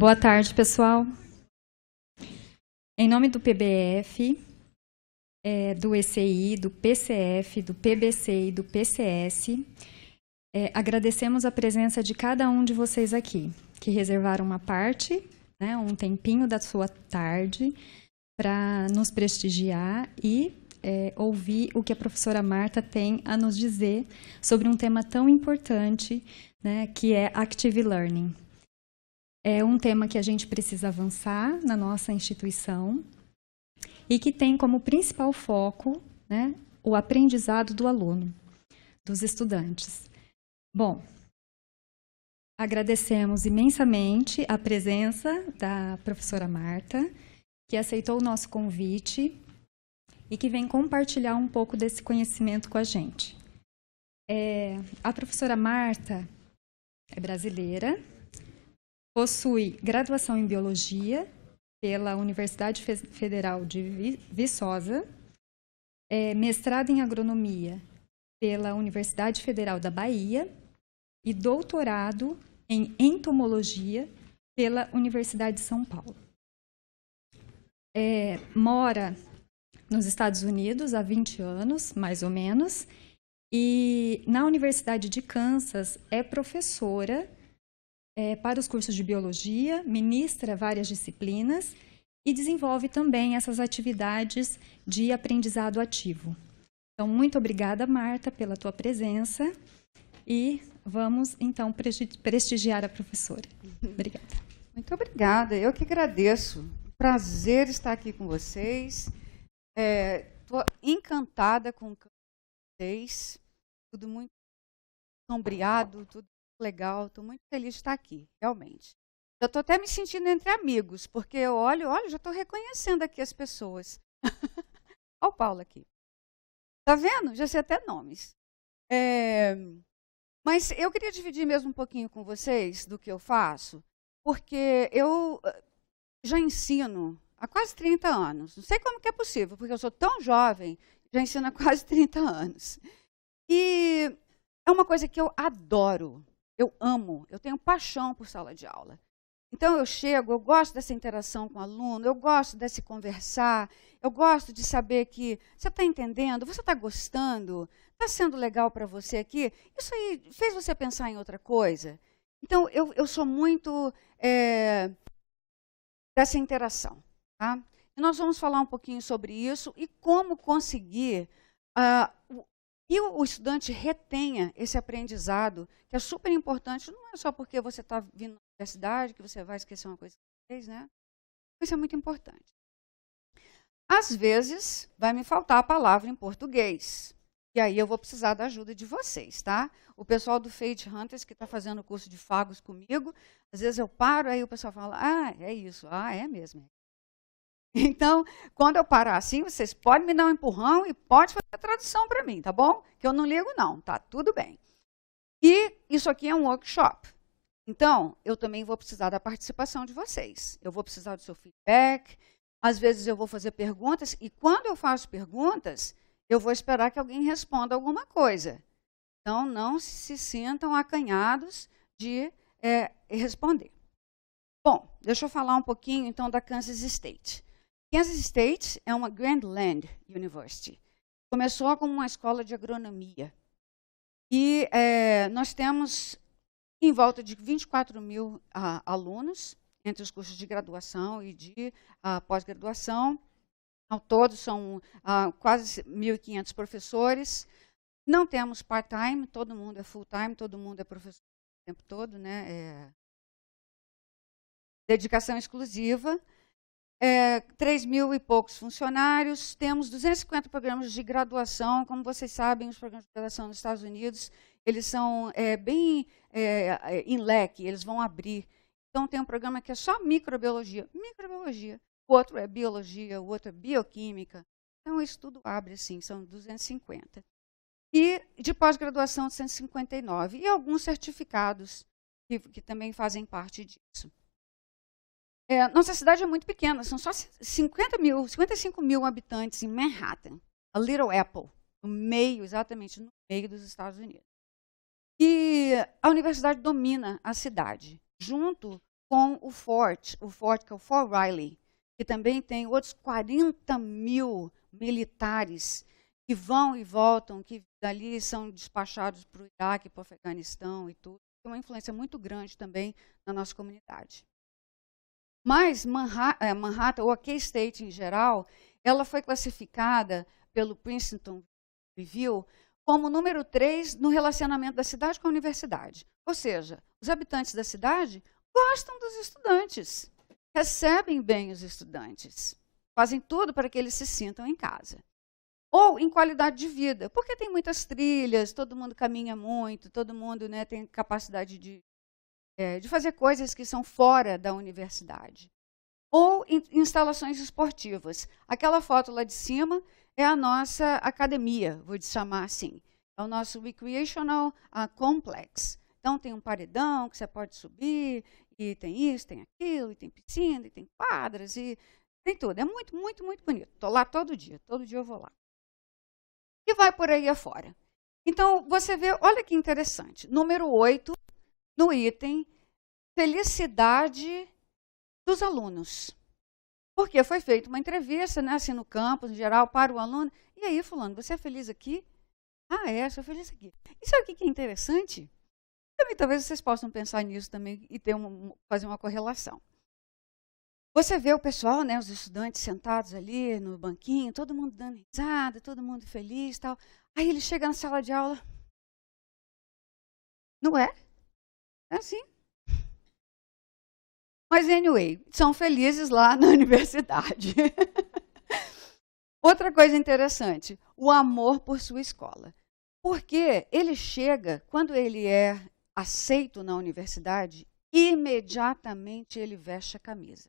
Boa tarde, pessoal. Em nome do PBF, do ECI, do PCF, do PBC e do PCS, agradecemos a presença de cada um de vocês aqui, que reservaram uma parte, né, um tempinho da sua tarde, para nos prestigiar e ouvir o que a professora Marta tem a nos dizer sobre um tema tão importante, né, que é Active Learning. É um tema que a gente precisa avançar na nossa instituição e que tem como principal foco, né, o aprendizado do aluno, dos estudantes. Bom, agradecemos imensamente a presença da professora Marta, que aceitou o nosso convite e que vem compartilhar um pouco desse conhecimento com a gente. A professora Marta é brasileira, possui graduação em Biologia pela Universidade Federal de Viçosa, mestrado em Agronomia pela Universidade Federal da Bahia e doutorado em Entomologia pela Universidade de São Paulo. Mora nos Estados Unidos há 20 anos, mais ou menos, e na Universidade de Kansas é professora para os cursos de Biologia, ministra várias disciplinas e desenvolve também essas atividades de aprendizado ativo. Então, muito obrigada, Marta, pela tua presença e vamos, então, prestigiar a professora. Obrigada. Muito obrigada. Eu que agradeço. Prazer estar aqui com vocês. Estou encantada com vocês. Tudo muito sombreado, tudo legal. Estou muito feliz de estar aqui, realmente. Eu estou até me sentindo entre amigos, porque eu olho, já estou reconhecendo aqui as pessoas. Olha o Paulo aqui. Está vendo? Já sei até nomes. Mas eu queria dividir mesmo um pouquinho com vocês do que eu faço, porque eu já ensino há quase 30 anos. Não sei como que é possível, porque eu sou tão jovem, já ensino há quase 30 anos. E é uma coisa que eu adoro, eu amo, eu tenho paixão por sala de aula. Então, eu gosto dessa interação com o aluno, eu gosto desse conversar, eu gosto de saber que você está entendendo, você está gostando, está sendo legal para você aqui, isso aí fez você pensar em outra coisa? Então, eu sou muito dessa interação. Tá? E nós vamos falar um pouquinho sobre isso e como conseguir que o estudante retenha esse aprendizado, que é super importante, não é só porque você está vindo na universidade que você vai esquecer uma coisa que fez, né? Isso é muito importante. Às vezes, vai me faltar a palavra em português. E aí eu vou precisar da ajuda de vocês, tá? O pessoal do Fate Hunters, que está fazendo o curso de Fagos comigo, às vezes eu paro, aí o pessoal fala, é isso, é mesmo. Então, quando eu parar assim, vocês podem me dar um empurrão e pode fazer a tradução para mim, tá bom? Que eu não ligo não, tá tudo bem. E isso aqui é um workshop. Então, eu também vou precisar da participação de vocês. Eu vou precisar do seu feedback. Às vezes eu vou fazer perguntas e quando eu faço perguntas, eu vou esperar que alguém responda alguma coisa. Então, não se sintam acanhados de responder. Bom, deixa eu falar um pouquinho então da Kansas State. Kansas State é uma Grand Land University. Começou como uma escola de agronomia. E nós temos em volta de 24 mil alunos, entre os cursos de graduação e de pós-graduação. Ao todo, são quase 1.500 professores. Não temos part-time, todo mundo é full-time, todo mundo é professor o tempo todo, né? Dedicação exclusiva. 3 mil e poucos funcionários, temos 250 programas de graduação. Como vocês sabem, os programas de graduação nos Estados Unidos, eles são bem em leque, eles vão abrir. Então, tem um programa que é só microbiologia, o outro é biologia, o outro é bioquímica. Então, isso tudo abre, assim, são 250. E de pós-graduação, 159. E alguns certificados que também fazem parte disso. Nossa cidade é muito pequena, são só 55 mil habitantes em Manhattan, a Little Apple, exatamente no meio dos Estados Unidos. E a universidade domina a cidade, junto com o Fort que é o Fort Riley, que também tem outros 40 mil militares que vão e voltam, que dali são despachados para o Iraque, para o Afeganistão e tudo. Tem uma influência muito grande também na nossa comunidade. Mas Manhattan, ou a K-State em geral, ela foi classificada pelo Princeton Review como número 3 no relacionamento da cidade com a universidade. Ou seja, os habitantes da cidade gostam dos estudantes, recebem bem os estudantes, fazem tudo para que eles se sintam em casa. Ou em qualidade de vida, porque tem muitas trilhas, todo mundo caminha muito, todo mundo, né, tem capacidade de fazer coisas que são fora da universidade. Ou instalações esportivas. Aquela foto lá de cima é a nossa academia, vou chamar assim. É o nosso Recreational Complex. Então, tem um paredão que você pode subir, e tem isso, tem aquilo, e tem piscina, e tem quadras, e tem tudo. É muito, muito, muito bonito. Estou lá todo dia eu vou lá. E vai por aí afora. Então, você vê, olha que interessante, número 8, no item, felicidade dos alunos. Porque foi feita uma entrevista, né, assim, no campus, em geral, para o aluno. E aí, fulano, você é feliz aqui? Ah, sou feliz aqui. E sabe o que é interessante? Também, talvez vocês possam pensar nisso também e fazer uma correlação. Você vê o pessoal, né, os estudantes sentados ali no banquinho, todo mundo dando risada, todo mundo feliz e tal. Aí ele chega na sala de aula. Não é? É assim. Mas, anyway, são felizes lá na universidade. Outra coisa interessante, o amor por sua escola. Porque ele chega, quando ele é aceito na universidade, imediatamente ele veste a camisa.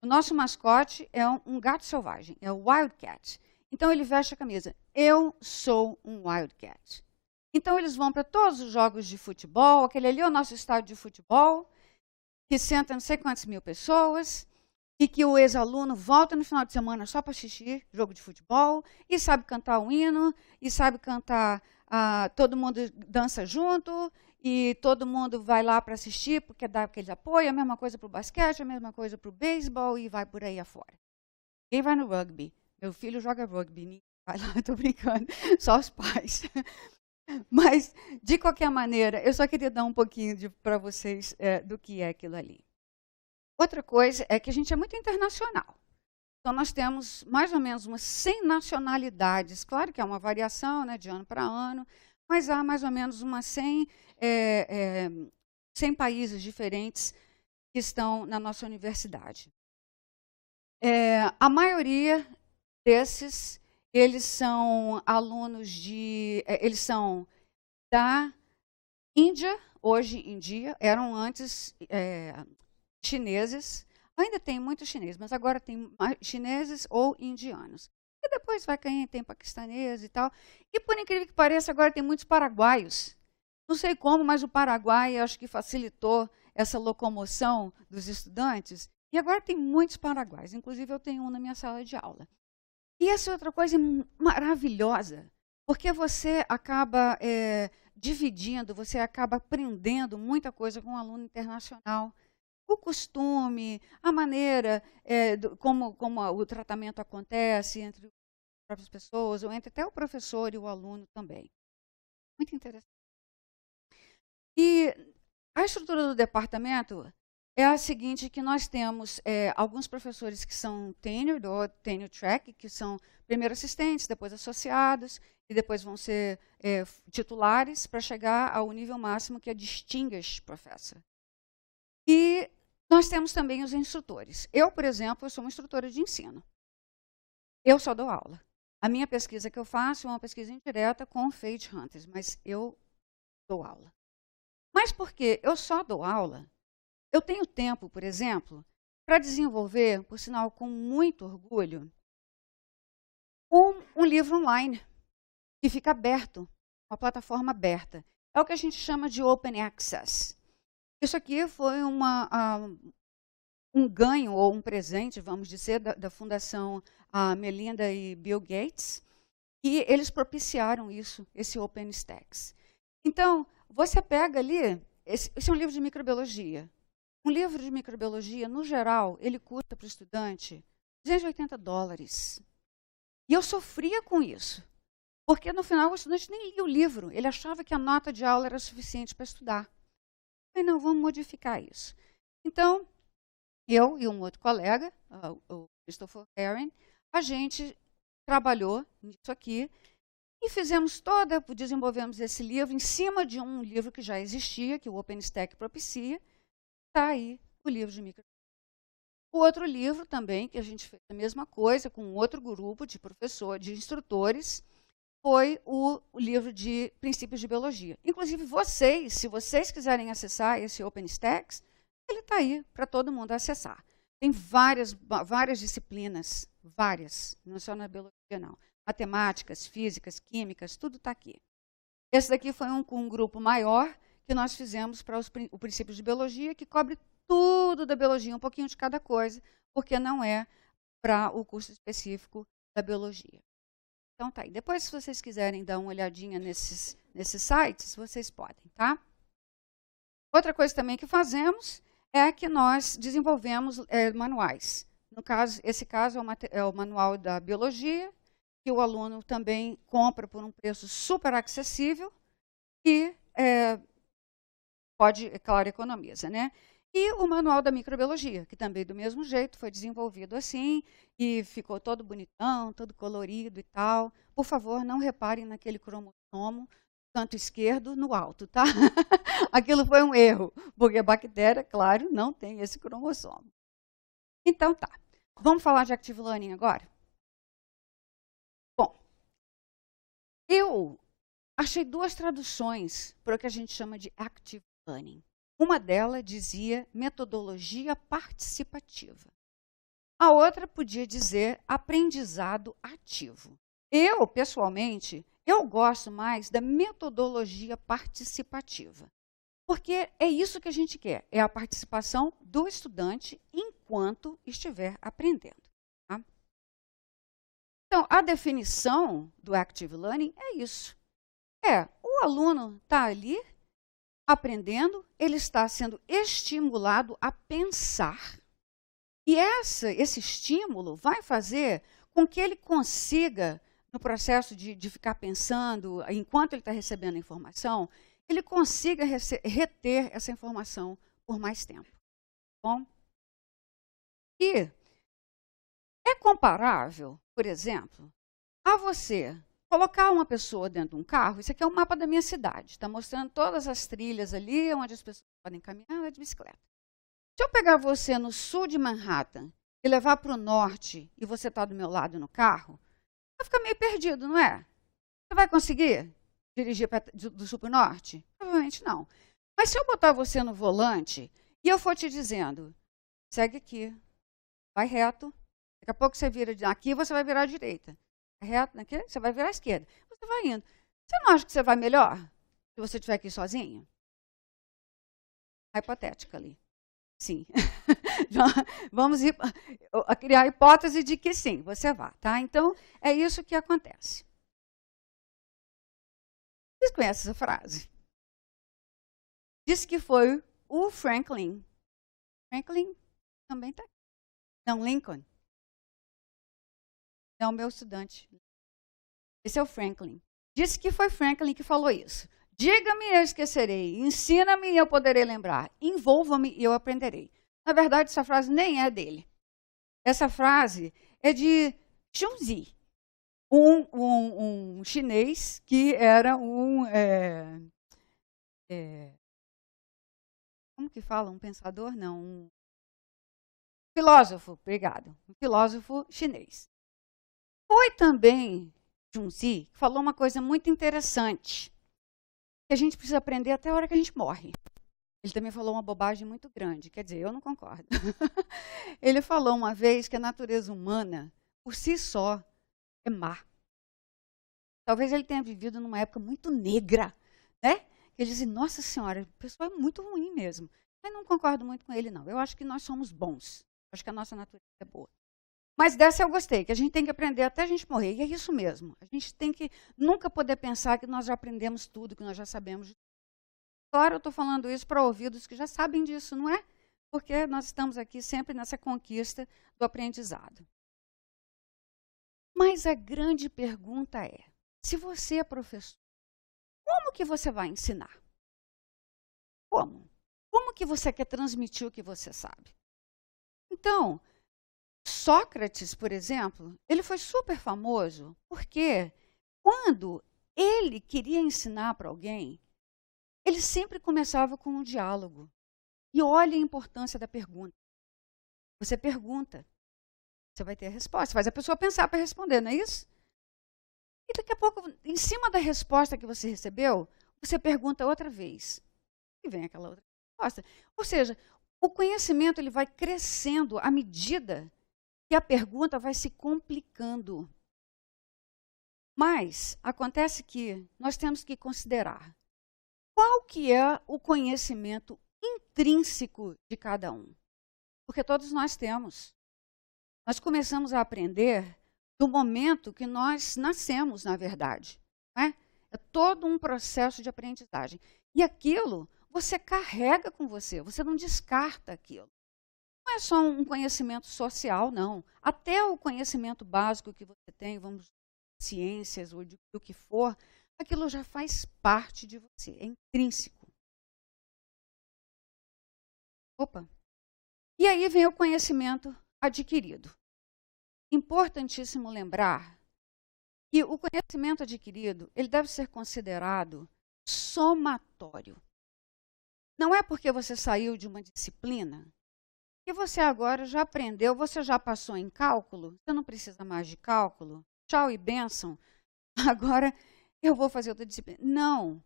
O nosso mascote é um gato selvagem, é o Wildcat. Então, ele veste a camisa. Eu sou um Wildcat. Então, eles vão para todos os jogos de futebol. Aquele ali é o nosso estádio de futebol, que senta não sei quantas mil pessoas, e que o ex-aluno volta no final de semana só para assistir jogo de futebol, e sabe cantar o hino, e sabe cantar, todo mundo dança junto, e todo mundo vai lá para assistir, porque dá aquele apoio, a mesma coisa para o basquete, a mesma coisa para o beisebol, e vai por aí afora. Quem vai no rugby? Meu filho joga rugby, ninguém vai lá, estou brincando, só os pais. Mas, de qualquer maneira, eu só queria dar um pouquinho para vocês do que é aquilo ali. Outra coisa é que a gente é muito internacional. Então, nós temos mais ou menos umas 100 nacionalidades. Claro que é uma variação, né, de ano para ano, mas há mais ou menos umas 100 países diferentes que estão na nossa universidade. A maioria desses, eles são alunos eles são da Índia, hoje em dia, eram antes chineses, ainda tem muitos chineses, mas agora tem mais chineses ou indianos. E depois vai cair, tem paquistaneses e tal. E por incrível que pareça, agora tem muitos paraguaios. Não sei como, mas o Paraguai acho que facilitou essa locomoção dos estudantes. E agora tem muitos paraguaios, inclusive eu tenho um na minha sala de aula. E essa é outra coisa maravilhosa, porque você acaba dividindo, você acaba aprendendo muita coisa com um aluno internacional. O costume, a maneira como o tratamento acontece entre as próprias pessoas, ou entre até o professor e o aluno também. Muito interessante. E a estrutura do departamento é a seguinte, que nós temos alguns professores que são tenured ou tenure track, que são primeiro assistentes, depois associados, e depois vão ser titulares para chegar ao nível máximo, que é Distinguished Professor. E nós temos também os instrutores. Eu, por exemplo, sou uma instrutora de ensino. Eu só dou aula. A minha pesquisa que eu faço é uma pesquisa indireta com Fate Hunters, mas eu dou aula. Mas porque eu só dou aula, eu tenho tempo, por exemplo, para desenvolver, por sinal, com muito orgulho, um livro online que fica aberto, uma plataforma aberta. É o que a gente chama de Open Access. Isso aqui foi um ganho ou um presente, vamos dizer, da Fundação Melinda e Bill Gates, e eles propiciaram isso, esse OpenStax. Então, você pega ali, esse é um livro de microbiologia. Um livro de microbiologia, no geral, ele custa para o estudante $280. E eu sofria com isso, porque no final o estudante nem lia o livro, ele achava que a nota de aula era suficiente para estudar. Eu falei, não, vamos modificar isso. Então, eu e um outro colega, o Christopher Herring, a gente trabalhou nisso aqui e desenvolvemos esse livro em cima de um livro que já existia, que o OpenStack propicia. Está aí o livro de microbiologia. O outro livro também, que a gente fez a mesma coisa, com outro grupo de professores, de instrutores, foi o livro de princípios de biologia. Inclusive, vocês, se vocês quiserem acessar esse OpenStax, ele está aí para todo mundo acessar. Tem várias disciplinas, várias, não só na biologia, não. Matemáticas, físicas, químicas, tudo está aqui. Esse daqui foi um grupo maior que nós fizemos para o princípio de biologia, que cobre tudo da biologia, um pouquinho de cada coisa, porque não é para o curso específico da biologia. Então, tá aí. Depois, se vocês quiserem dar uma olhadinha nesses sites, vocês podem, tá? Outra coisa também que fazemos é que nós desenvolvemos manuais. No caso, esse caso é o manual da biologia, que o aluno também compra por um preço super acessível e pode, é claro, economiza, né? E o manual da microbiologia, que também do mesmo jeito foi desenvolvido assim e ficou todo bonitão, todo colorido e tal. Por favor, não reparem naquele cromossomo canto esquerdo no alto, tá? Aquilo foi um erro, porque a bactéria, claro, não tem esse cromossomo. Então tá. Vamos falar de Active Learning agora? Bom, eu achei duas traduções para o que a gente chama de Active Learning. Uma delas dizia metodologia participativa. A outra podia dizer aprendizado ativo. Eu, pessoalmente, eu gosto mais da metodologia participativa. Porque é isso que a gente quer, é a participação do estudante enquanto estiver aprendendo. Tá? Então, a definição do Active Learning é isso. O aluno está ali aprendendo, ele está sendo estimulado a pensar. E esse estímulo vai fazer com que ele consiga, no processo de ficar pensando, enquanto ele está recebendo a informação, ele consiga reter essa informação por mais tempo. Bom? E é comparável, por exemplo, a você colocar uma pessoa dentro de um carro. Isso aqui é um mapa da minha cidade. Está mostrando todas as trilhas ali, onde as pessoas podem caminhar de bicicleta. Se eu pegar você no sul de Manhattan e levar para o norte, e você está do meu lado no carro, vai ficar meio perdido, não é? Você vai conseguir dirigir do sul para o norte? Provavelmente não. Mas se eu botar você no volante e eu for te dizendo, segue aqui, vai reto, daqui a pouco você vira aqui, você vai virar à direita. Reto, aqui, você vai virar à esquerda. Você vai indo. Você não acha que você vai melhor se você estiver aqui sozinho? Hipotetically. Sim. Vamos criar a hipótese de que sim, você vai. Tá? Então, é isso que acontece. Vocês conhecem essa frase? Diz que foi o Franklin. Franklin também está aqui. Não, Lincoln. Não, meu estudante. Esse é o Franklin. Disse que foi Franklin que falou isso. Diga-me e eu esquecerei. Ensina-me e eu poderei lembrar. Envolva-me e eu aprenderei. Na verdade, essa frase nem é dele. Essa frase é de Xunzi, um chinês que era como que fala? Um pensador? Não. Um filósofo, obrigado. Um filósofo chinês. Foi também Xunzi que falou uma coisa muito interessante, que a gente precisa aprender até a hora que a gente morre. Ele também falou uma bobagem muito grande, quer dizer, eu não concordo. Ele falou uma vez que a natureza humana, por si só, é má. Talvez ele tenha vivido numa época muito negra, né? Ele dizia, nossa senhora, o pessoal é muito ruim mesmo. Mas não concordo muito com ele, não. Eu acho que nós somos bons. Eu acho que a nossa natureza é boa. Mas dessa eu gostei, que a gente tem que aprender até a gente morrer. E é isso mesmo. A gente tem que nunca poder pensar que nós já aprendemos tudo, que nós já sabemos de tudo. Claro, eu estou falando isso para ouvidos que já sabem disso, não é? porque nós estamos aqui sempre nessa conquista do aprendizado. Mas a grande pergunta é, se você é professor, como que você vai ensinar? Como? Como que você quer transmitir o que você sabe? Então, Sócrates, por exemplo, ele foi super famoso porque quando ele queria ensinar para alguém, ele sempre começava com um diálogo. E olha a importância da pergunta. Você pergunta, você vai ter a resposta, faz a pessoa pensar para responder, não é isso? E daqui a pouco, em cima da resposta que você recebeu, você pergunta outra vez. E vem aquela outra resposta. Ou seja, o conhecimento ele vai crescendo à medida que a pergunta vai se complicando. Mas acontece que nós temos que considerar qual que é o conhecimento intrínseco de cada um. Porque todos nós temos. Nós começamos a aprender do momento que nós nascemos, na verdade. Não é? É todo um processo de aprendizagem. E aquilo você carrega com você, você não descarta aquilo. Não é só um conhecimento social, não. Até o conhecimento básico que você tem, vamos ciências ou do que for, aquilo já faz parte de você, é intrínseco. Opa! E aí vem o conhecimento adquirido. Importantíssimo lembrar que o conhecimento adquirido ele deve ser considerado somatório. Não é porque você saiu de uma disciplina que você agora já aprendeu, você já passou em cálculo, você não precisa mais de cálculo, tchau e bênção, agora eu vou fazer outra disciplina. Não,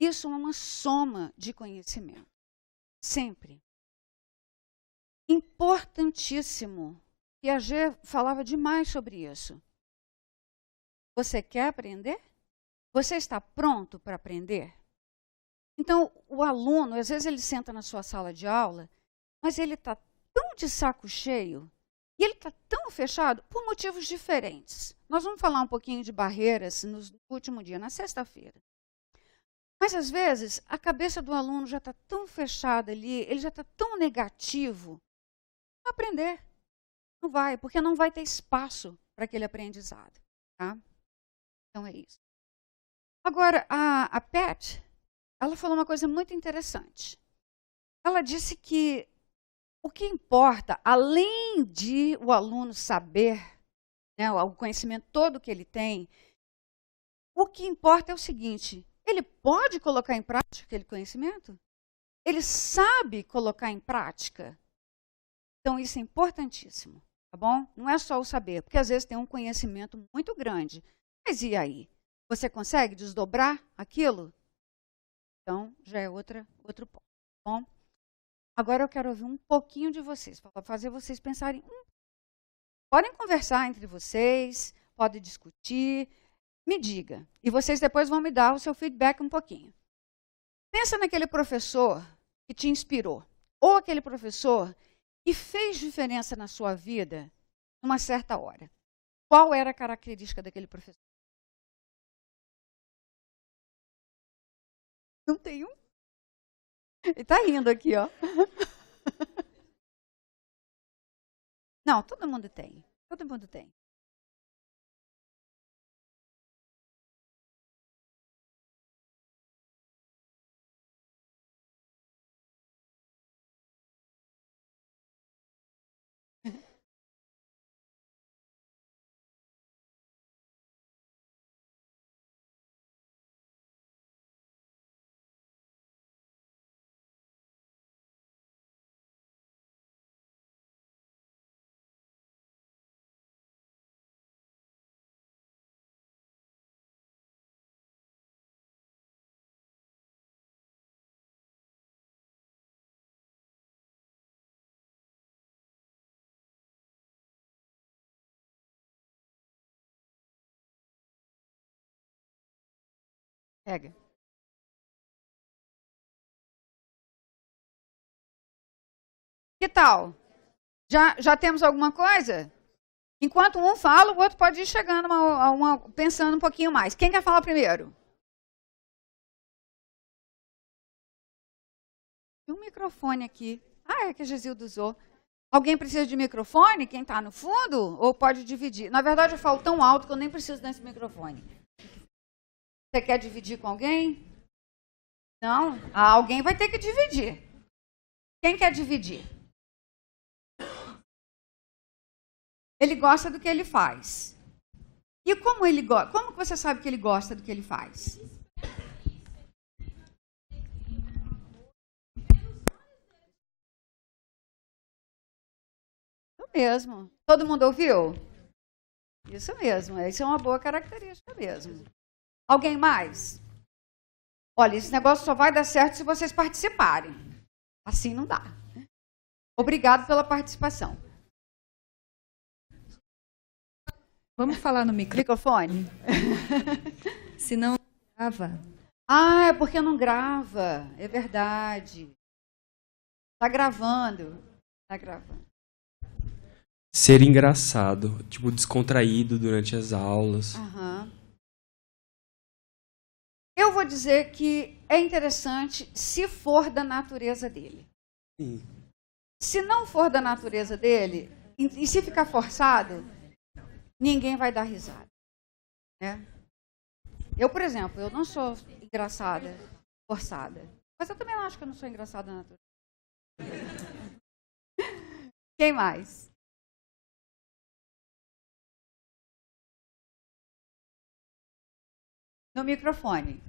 isso é uma soma de conhecimento, sempre. Importantíssimo, Piaget falava demais sobre isso. Você quer aprender? Você está pronto para aprender? Então, o aluno, às vezes ele senta na sua sala de aula, mas ele está tão de saco cheio e ele está tão fechado por motivos diferentes. Nós vamos falar um pouquinho de barreiras no último dia, na sexta-feira. Mas, às vezes, a cabeça do aluno já está tão fechada ali, ele já está tão negativo. Não vai aprender. Não vai, porque não vai ter espaço para aquele aprendizado. Tá? Então, é isso. Agora, a Pat, ela falou uma coisa muito interessante. Ela disse que o que importa, além de o aluno saber, né, o conhecimento todo que ele tem, o que importa é o seguinte, ele pode colocar em prática aquele conhecimento? Ele sabe colocar em prática? Então, isso é importantíssimo, tá bom? Não é só o saber, porque às vezes tem um conhecimento muito grande. Mas e aí? Você consegue desdobrar aquilo? Então, já é outro ponto, tá bom? Agora eu quero ouvir um pouquinho de vocês, para fazer vocês pensarem. Podem conversar entre vocês, podem discutir, me diga. E vocês depois vão me dar o seu feedback um pouquinho. Pensa naquele professor que te inspirou, ou aquele professor que fez diferença na sua vida numa certa hora. Qual era a característica daquele professor? Não tem um? Ele está rindo aqui, ó. Não, todo mundo tem. Todo mundo tem. Pega. Que tal? Já temos alguma coisa? Enquanto um fala, o outro pode ir chegando, pensando um pouquinho mais. Quem quer falar primeiro? Tem um microfone aqui. Ah, é que a Gisilda usou. Alguém precisa de microfone? Quem está no fundo? Ou pode dividir? Na verdade, eu falo tão alto que eu nem preciso desse microfone. Você quer dividir com alguém? Não? Ah, alguém vai ter que dividir. Quem quer dividir? Ele gosta do que ele faz. E como ele gosta? Como que você sabe que ele gosta do que ele faz? Isso mesmo. Todo mundo ouviu? Isso mesmo. Isso é uma boa característica mesmo. Alguém mais? Olha, esse negócio só vai dar certo se vocês participarem. Assim não dá. Obrigado pela participação. Vamos falar no Microfone? Senão não grava. Ah, é porque não grava. É verdade. Tá gravando. Tá gravando. Ser engraçado, tipo, descontraído durante as aulas. Aham. Eu vou dizer que é interessante se for da natureza dele. Sim. Se não for da natureza dele, e se ficar forçado, ninguém vai dar risada. Né? Eu, por exemplo, eu não sou engraçada, forçada. Mas eu também não acho que eu não sou engraçada na natureza. Quem mais? No microfone.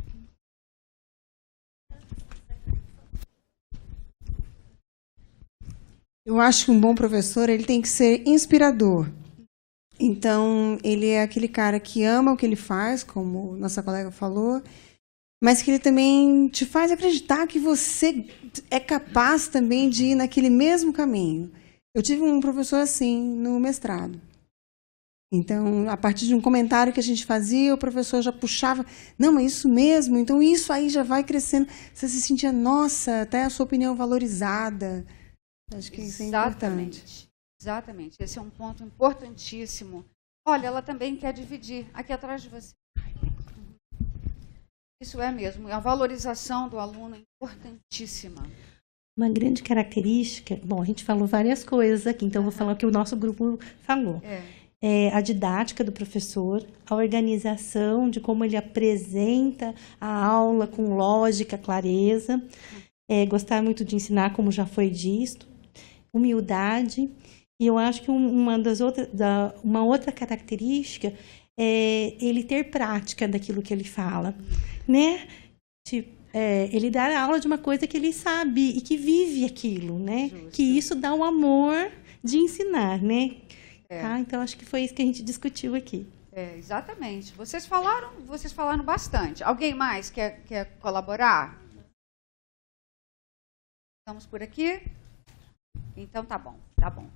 Eu acho que um bom professor ele tem que ser inspirador. Então, ele é aquele cara que ama o que ele faz, como nossa colega falou, mas que ele também te faz acreditar que você é capaz também de ir naquele mesmo caminho. Eu tive um professor assim no mestrado. Então, a partir de um comentário que a gente fazia, o professor já puxava, não, mas isso mesmo, então isso aí já vai crescendo. Você se sentia, nossa, até a sua opinião valorizada. Acho que isso é importante. Exatamente. Esse é um ponto importantíssimo. Olha, ela também quer dividir. Aqui atrás de você. Isso é mesmo. A valorização do aluno é importantíssima. Uma grande característica, bom, a gente falou várias coisas aqui, então eu vou falar o que o nosso grupo falou. É a didática do professor, a organização de como ele apresenta a aula com lógica, clareza, gostar muito de ensinar, como já foi dito, humildade, e eu acho que uma outra característica é ele ter prática daquilo que ele fala, né? Tipo, ele dar aula de uma coisa que ele sabe e que vive aquilo, né? Justo. Que isso dá um amor de ensinar, né? Tá? Então, acho que foi isso que a gente discutiu aqui. Exatamente. Vocês falaram bastante. Alguém mais quer colaborar? Estamos por aqui? Então, tá bom, tá bom.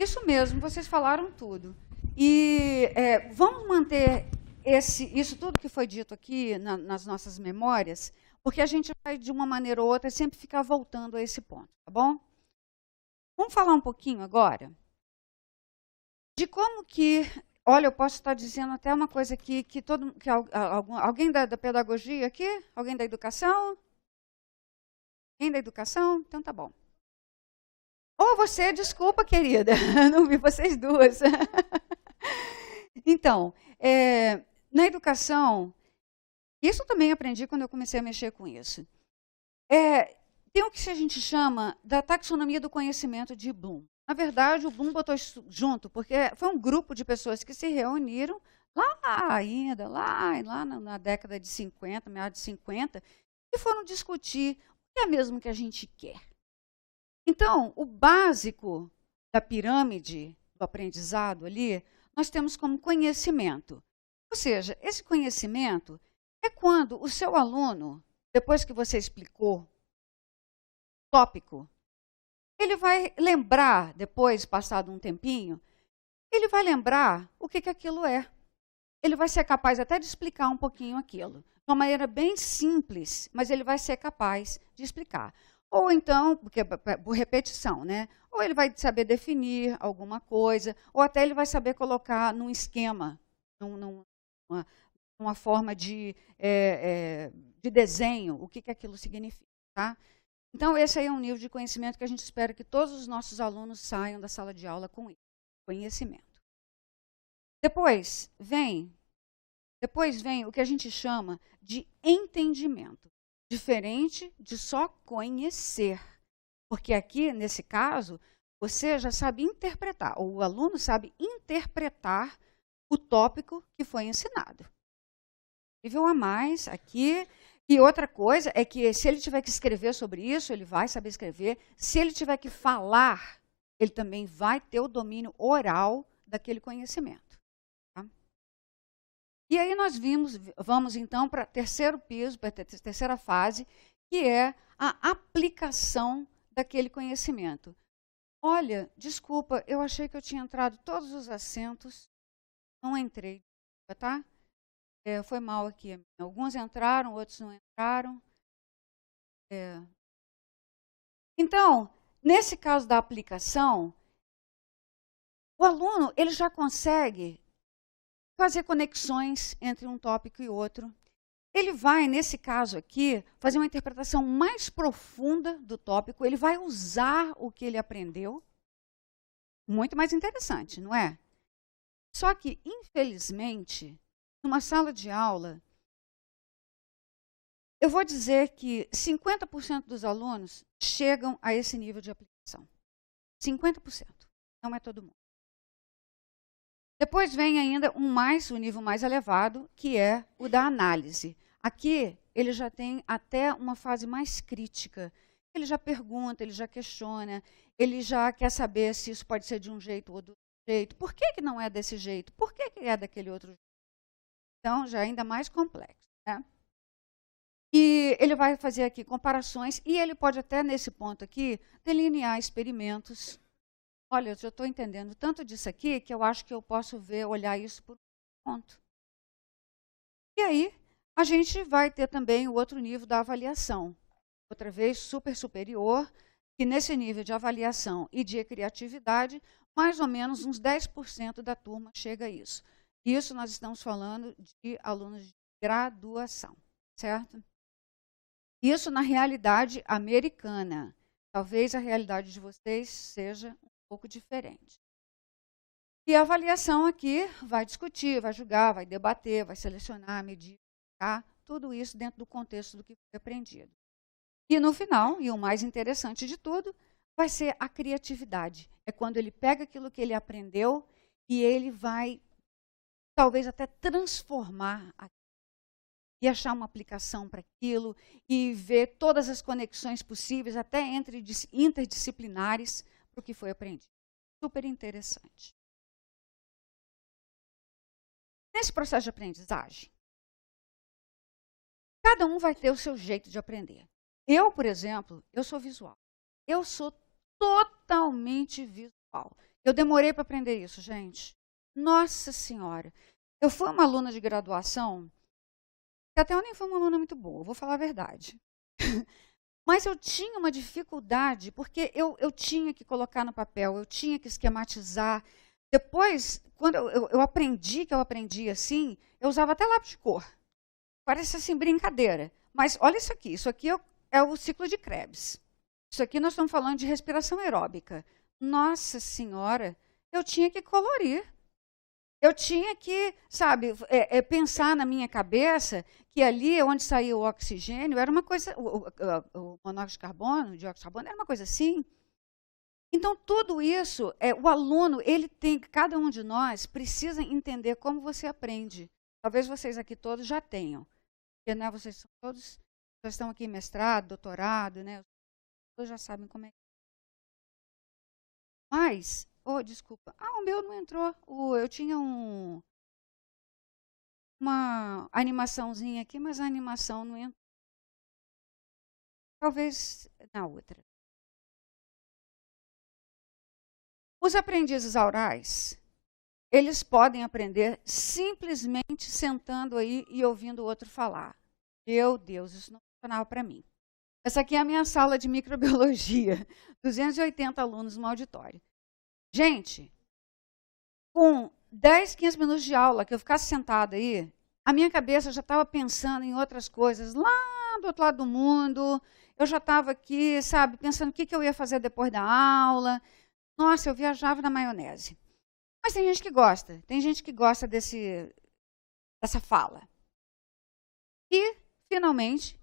Isso mesmo, vocês falaram tudo. E vamos manter isso tudo que foi dito aqui nas nossas memórias, porque a gente vai, de uma maneira ou outra, sempre ficar voltando a esse ponto, tá bom? Vamos falar um pouquinho agora de como que... Olha, eu posso estar dizendo até uma coisa aqui, alguém da pedagogia aqui? Alguém da educação? Alguém da educação? Então, tá bom. Ou você, desculpa, querida, não vi vocês duas. Então, na educação, isso também aprendi quando eu comecei a mexer com isso. Tem o que a gente chama da taxonomia do conhecimento de Bloom. Na verdade, o Bloom botou isso junto, porque foi um grupo de pessoas que se reuniram lá na década de 50, meados de 50, e foram discutir o que é mesmo que a gente quer. Então, o básico da pirâmide do aprendizado ali, nós temos como conhecimento. Ou seja, esse conhecimento é quando o seu aluno, depois que você explicou o tópico, ele vai lembrar, depois, passado um tempinho, ele vai lembrar o que aquilo é. Ele vai ser capaz até de explicar um pouquinho aquilo. De uma maneira bem simples, mas ele vai ser capaz de explicar. Ou então, porque por repetição, né? Ou ele vai saber definir alguma coisa, ou até ele vai saber colocar num esquema, numa forma de desenho, o que aquilo significa. Tá? Então, esse aí é um nível de conhecimento que a gente espera que todos os nossos alunos saiam da sala de aula com conhecimento. Depois vem o que a gente chama de entendimento, diferente de só conhecer. Porque aqui, nesse caso, você já sabe interpretar, ou o aluno sabe interpretar o tópico que foi ensinado. Nível a mais aqui. E outra coisa é que se ele tiver que escrever sobre isso, ele vai saber escrever. Se ele tiver que falar, ele também vai ter o domínio oral daquele conhecimento. Tá? E aí nós vamos então para o terceiro piso, para a terceira fase, que é a aplicação daquele conhecimento. Olha, desculpa, eu achei que eu tinha entrado todos os assentos, não entrei, tá? Foi mal aqui. Alguns entraram, outros não entraram. Então, nesse caso da aplicação, o aluno ele já consegue fazer conexões entre um tópico e outro. Ele vai, nesse caso aqui, fazer uma interpretação mais profunda do tópico, ele vai usar o que ele aprendeu. Muito mais interessante, não é? Só que, infelizmente, numa sala de aula, eu vou dizer que 50% dos alunos chegam a esse nível de aplicação. 50%. Não é todo mundo. Depois vem ainda o nível mais elevado, que é o da análise. Aqui, ele já tem até uma fase mais crítica. Ele já pergunta, ele já questiona, ele já quer saber se isso pode ser de um jeito ou do outro jeito. Por que não é desse jeito? Por que é daquele outro jeito? Então, já é ainda mais complexo. Né? E ele vai fazer aqui comparações e ele pode até, nesse ponto aqui, delinear experimentos. Olha, eu já estou entendendo tanto disso aqui que eu acho que eu posso olhar isso por um ponto. E aí, a gente vai ter também o outro nível da avaliação. Outra vez, super superior, que nesse nível de avaliação e de criatividade, mais ou menos uns 10% da turma chega a isso. Isso nós estamos falando de alunos de graduação, certo? Isso na realidade americana. Talvez a realidade de vocês seja um pouco diferente. E a avaliação aqui vai discutir, vai julgar, vai debater, vai selecionar, medir, tá? Tudo isso dentro do contexto do que foi aprendido. E no final, e o mais interessante de tudo, vai ser a criatividade. É quando ele pega aquilo que ele aprendeu e ele vai talvez até transformar e achar uma aplicação para aquilo e ver todas as conexões possíveis, até interdisciplinares, para o que foi aprendido. Super interessante. Nesse processo de aprendizagem, cada um vai ter o seu jeito de aprender. Eu, por exemplo, eu sou visual. Eu sou totalmente visual. Eu demorei para aprender isso, gente. Nossa Senhora. Eu fui uma aluna de graduação, que até eu nem fui uma aluna muito boa, vou falar a verdade. Mas eu tinha uma dificuldade, porque eu tinha que colocar no papel, eu tinha que esquematizar. Depois, quando eu aprendi assim, eu usava até lápis de cor. Parece assim, brincadeira. Mas olha isso aqui é o ciclo de Krebs. Isso aqui nós estamos falando de respiração aeróbica. Nossa Senhora, eu tinha que colorir. Eu tinha que, sabe, pensar na minha cabeça que ali onde saía o oxigênio era uma coisa, o monóxido de carbono, o dióxido de carbono, era uma coisa assim. Então, tudo isso, o aluno, cada um de nós precisa entender como você aprende. Talvez vocês aqui todos já tenham. Porque, né, vocês são todos, já estão aqui em mestrado, doutorado, né? Todos já sabem como é que é. Mas, desculpa. O meu não entrou. Eu tinha uma animaçãozinha aqui, mas a animação não entrou. Talvez na outra. Os aprendizes aurais, eles podem aprender simplesmente sentando aí e ouvindo o outro falar. Meu Deus, isso não funcionava para mim. Essa aqui é a minha sala de microbiologia. 280 alunos no auditório. Gente, com 10, 15 minutos de aula, que eu ficasse sentada aí, a minha cabeça já estava pensando em outras coisas, lá do outro lado do mundo, eu já estava aqui, sabe, pensando o que eu ia fazer depois da aula. Nossa, eu viajava na maionese. Mas tem gente que gosta dessa fala. E, finalmente,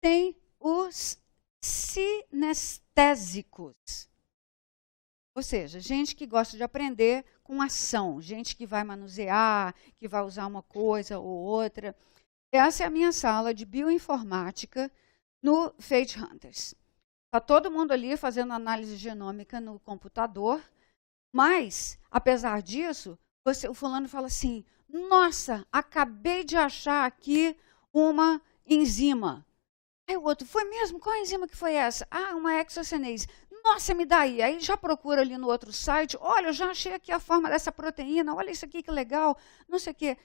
tem os sinestésicos. Ou seja, gente que gosta de aprender com ação, gente que vai manusear, que vai usar uma coisa ou outra. Essa é a minha sala de bioinformática no Fate Hunters. Está todo mundo ali fazendo análise genômica no computador, mas, apesar disso, o fulano fala assim, nossa, acabei de achar aqui uma enzima. Aí o outro, foi mesmo? Qual enzima que foi essa? Ah, uma hexocenase. Nossa, me dá aí. Aí já procura ali no outro site, olha, eu já achei aqui a forma dessa proteína, olha isso aqui que legal, não sei o quê.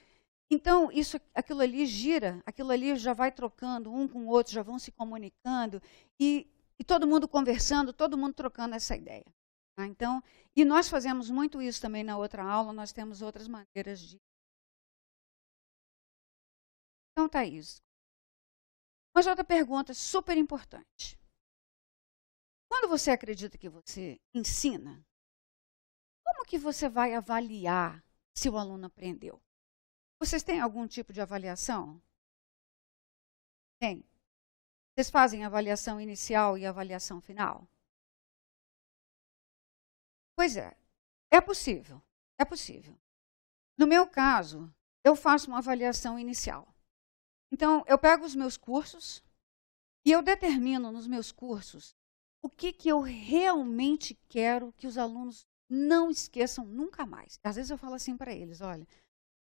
Então, aquilo ali gira, aquilo ali já vai trocando um com o outro, já vão se comunicando, e todo mundo conversando, todo mundo trocando essa ideia. Tá? Então, e nós fazemos muito isso também na outra aula, nós temos outras maneiras de... Então, tá isso. Mas outra pergunta super importante. Quando você acredita que você ensina, como que você vai avaliar se o aluno aprendeu? Vocês têm algum tipo de avaliação? Tem. Vocês fazem avaliação inicial e avaliação final? Pois é, é possível, é possível. No meu caso, eu faço uma avaliação inicial. Então, eu pego os meus cursos e eu determino nos meus cursos o que eu realmente quero que os alunos não esqueçam nunca mais. Às vezes eu falo assim para eles, olha,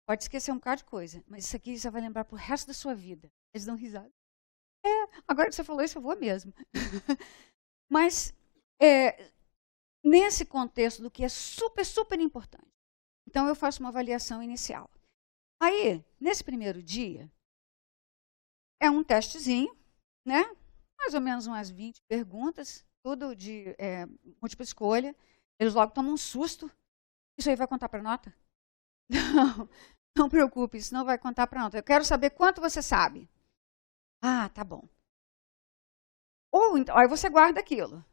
pode esquecer um bocado de coisa, mas isso aqui você vai lembrar pro resto da sua vida. Eles dão risada. Agora que você falou isso, eu vou mesmo. Mas, nesse contexto do que é super, super importante. Então, eu faço uma avaliação inicial. Aí, nesse primeiro dia, é um testezinho, né? Mais ou menos umas 20 perguntas, tudo de múltipla escolha. Eles logo tomam um susto. Isso aí vai contar para nota? Não preocupe, isso não vai contar para nota. Eu quero saber quanto você sabe. Ah, tá bom. Ou então, aí você guarda aquilo.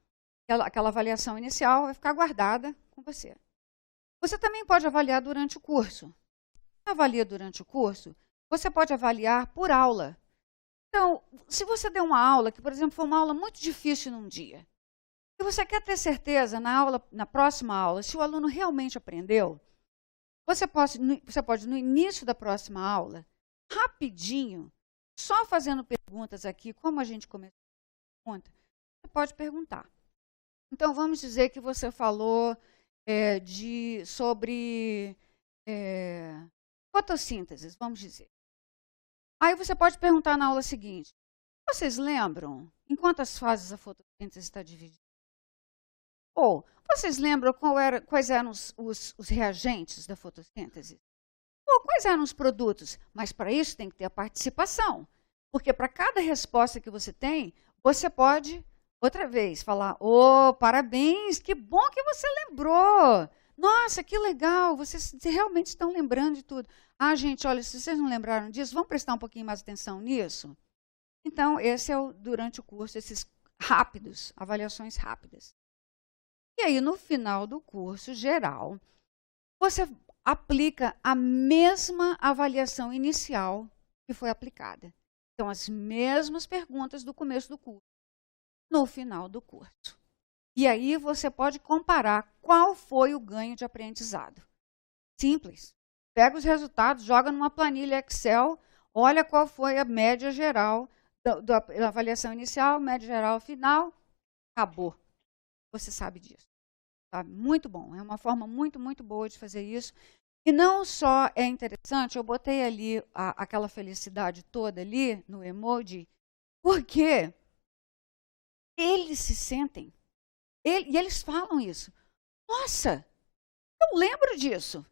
Aquela avaliação inicial vai ficar guardada com você. Você também pode avaliar durante o curso. Avalia durante o curso, você pode avaliar por aula. Então, se você der uma aula, que, por exemplo, foi uma aula muito difícil num dia, e você quer ter certeza na próxima aula, se o aluno realmente aprendeu, você pode, no início da próxima aula, rapidinho, só fazendo perguntas aqui, como a gente começou a pergunta, você pode perguntar. Então, vamos dizer que você falou sobre fotossíntese, vamos dizer. Aí você pode perguntar na aula seguinte, vocês lembram em quantas fases a fotossíntese está dividida? Ou, vocês lembram quais eram os reagentes da fotossíntese? Ou quais eram os produtos? Mas para isso tem que ter a participação. Porque para cada resposta que você tem, você pode, outra vez, falar, parabéns, que bom que você lembrou. Nossa, que legal, vocês realmente estão lembrando de tudo. Ah, gente, olha, se vocês não lembraram disso, vamos prestar um pouquinho mais atenção nisso? Então, esse é durante o curso, esses avaliações rápidas. E aí, no final do curso geral, você aplica a mesma avaliação inicial que foi aplicada. Então, as mesmas perguntas do começo do curso, no final do curso. E aí, você pode comparar qual foi o ganho de aprendizado. Simples. Pega os resultados, joga numa planilha Excel, olha qual foi a média geral da avaliação inicial, média geral final, acabou. Você sabe disso. Tá? Muito bom. É uma forma muito, muito boa de fazer isso. E não só é interessante, eu botei ali aquela felicidade toda ali no emoji, porque eles se sentem, e eles falam isso. Nossa, eu lembro disso.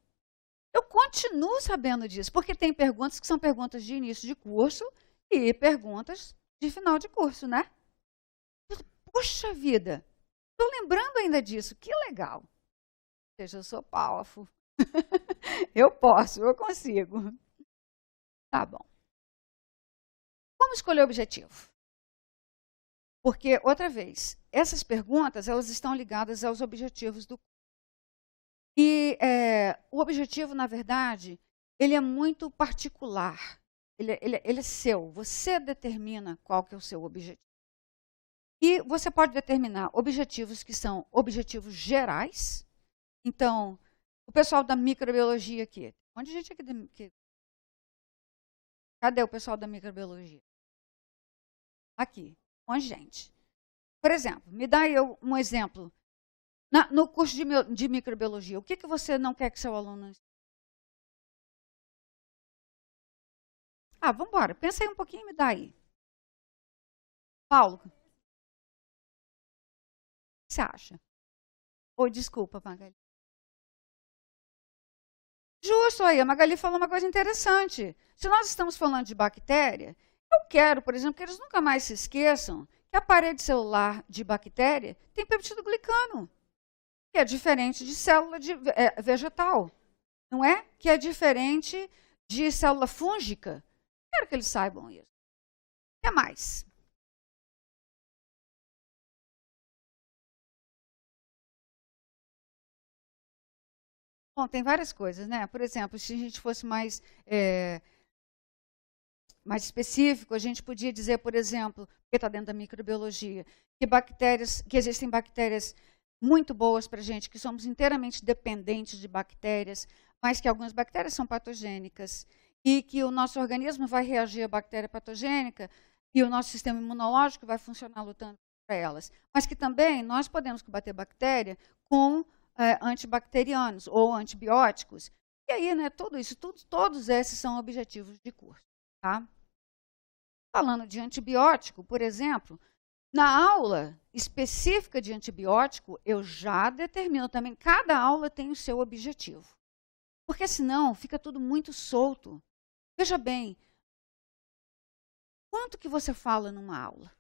Eu continuo sabendo disso, porque tem perguntas que são perguntas de início de curso e perguntas de final de curso, né? Puxa vida, estou lembrando ainda disso, que legal. Ou seja, eu sou powerful. Eu posso, eu consigo. Tá bom. Como escolher o objetivo? Porque, outra vez, essas perguntas elas estão ligadas aos objetivos do curso. E o objetivo, na verdade, ele é muito particular. Ele é seu. Você determina qual que é o seu objetivo. E você pode determinar objetivos que são objetivos gerais. Então, o pessoal da microbiologia aqui. Um monte de gente aqui. Cadê o pessoal da microbiologia? Aqui, um monte de gente. Por exemplo, me dá aí um exemplo. No curso de microbiologia, o que você não quer que seu aluno ensine? Vamos embora. Pensa aí um pouquinho e me dá aí. Paulo, o que você acha? Oi, desculpa, Magali. Justo aí, a Magali falou uma coisa interessante. Se nós estamos falando de bactéria, eu quero, por exemplo, que eles nunca mais se esqueçam que a parede celular de bactéria tem peptidoglicano, que é diferente de célula vegetal, não é? Que é diferente de célula fúngica. Quero que eles saibam isso. O que mais? Bom, tem várias coisas, né? Por exemplo, se a gente fosse mais específico, a gente podia dizer, por exemplo, porque está dentro da microbiologia, que existem bactérias muito boas para a gente, que somos inteiramente dependentes de bactérias, mas que algumas bactérias são patogênicas e que o nosso organismo vai reagir à bactéria patogênica e o nosso sistema imunológico vai funcionar lutando para elas. Mas que também nós podemos combater bactéria com antibacterianos ou antibióticos. E aí, né, todos esses são objetivos de curso. Tá? Falando de antibiótico, por exemplo, na aula específica de antibiótico, eu já determino também, cada aula tem o seu objetivo. Porque senão fica tudo muito solto. Veja bem, quanto que você fala numa aula?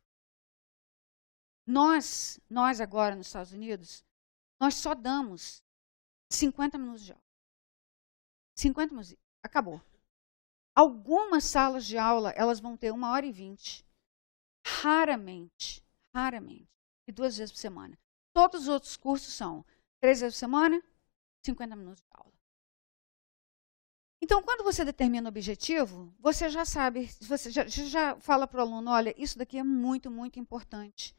Nós agora nos Estados Unidos, nós só damos 50 minutos de aula. 50 minutos, acabou. Algumas salas de aula, elas vão ter 1h20. Raramente, e 2 vezes por semana. Todos os outros cursos são 3 vezes por semana, 50 minutos de aula. Então, quando você determina o objetivo, você já sabe, você já fala para o aluno, olha, isso daqui é muito, muito importante.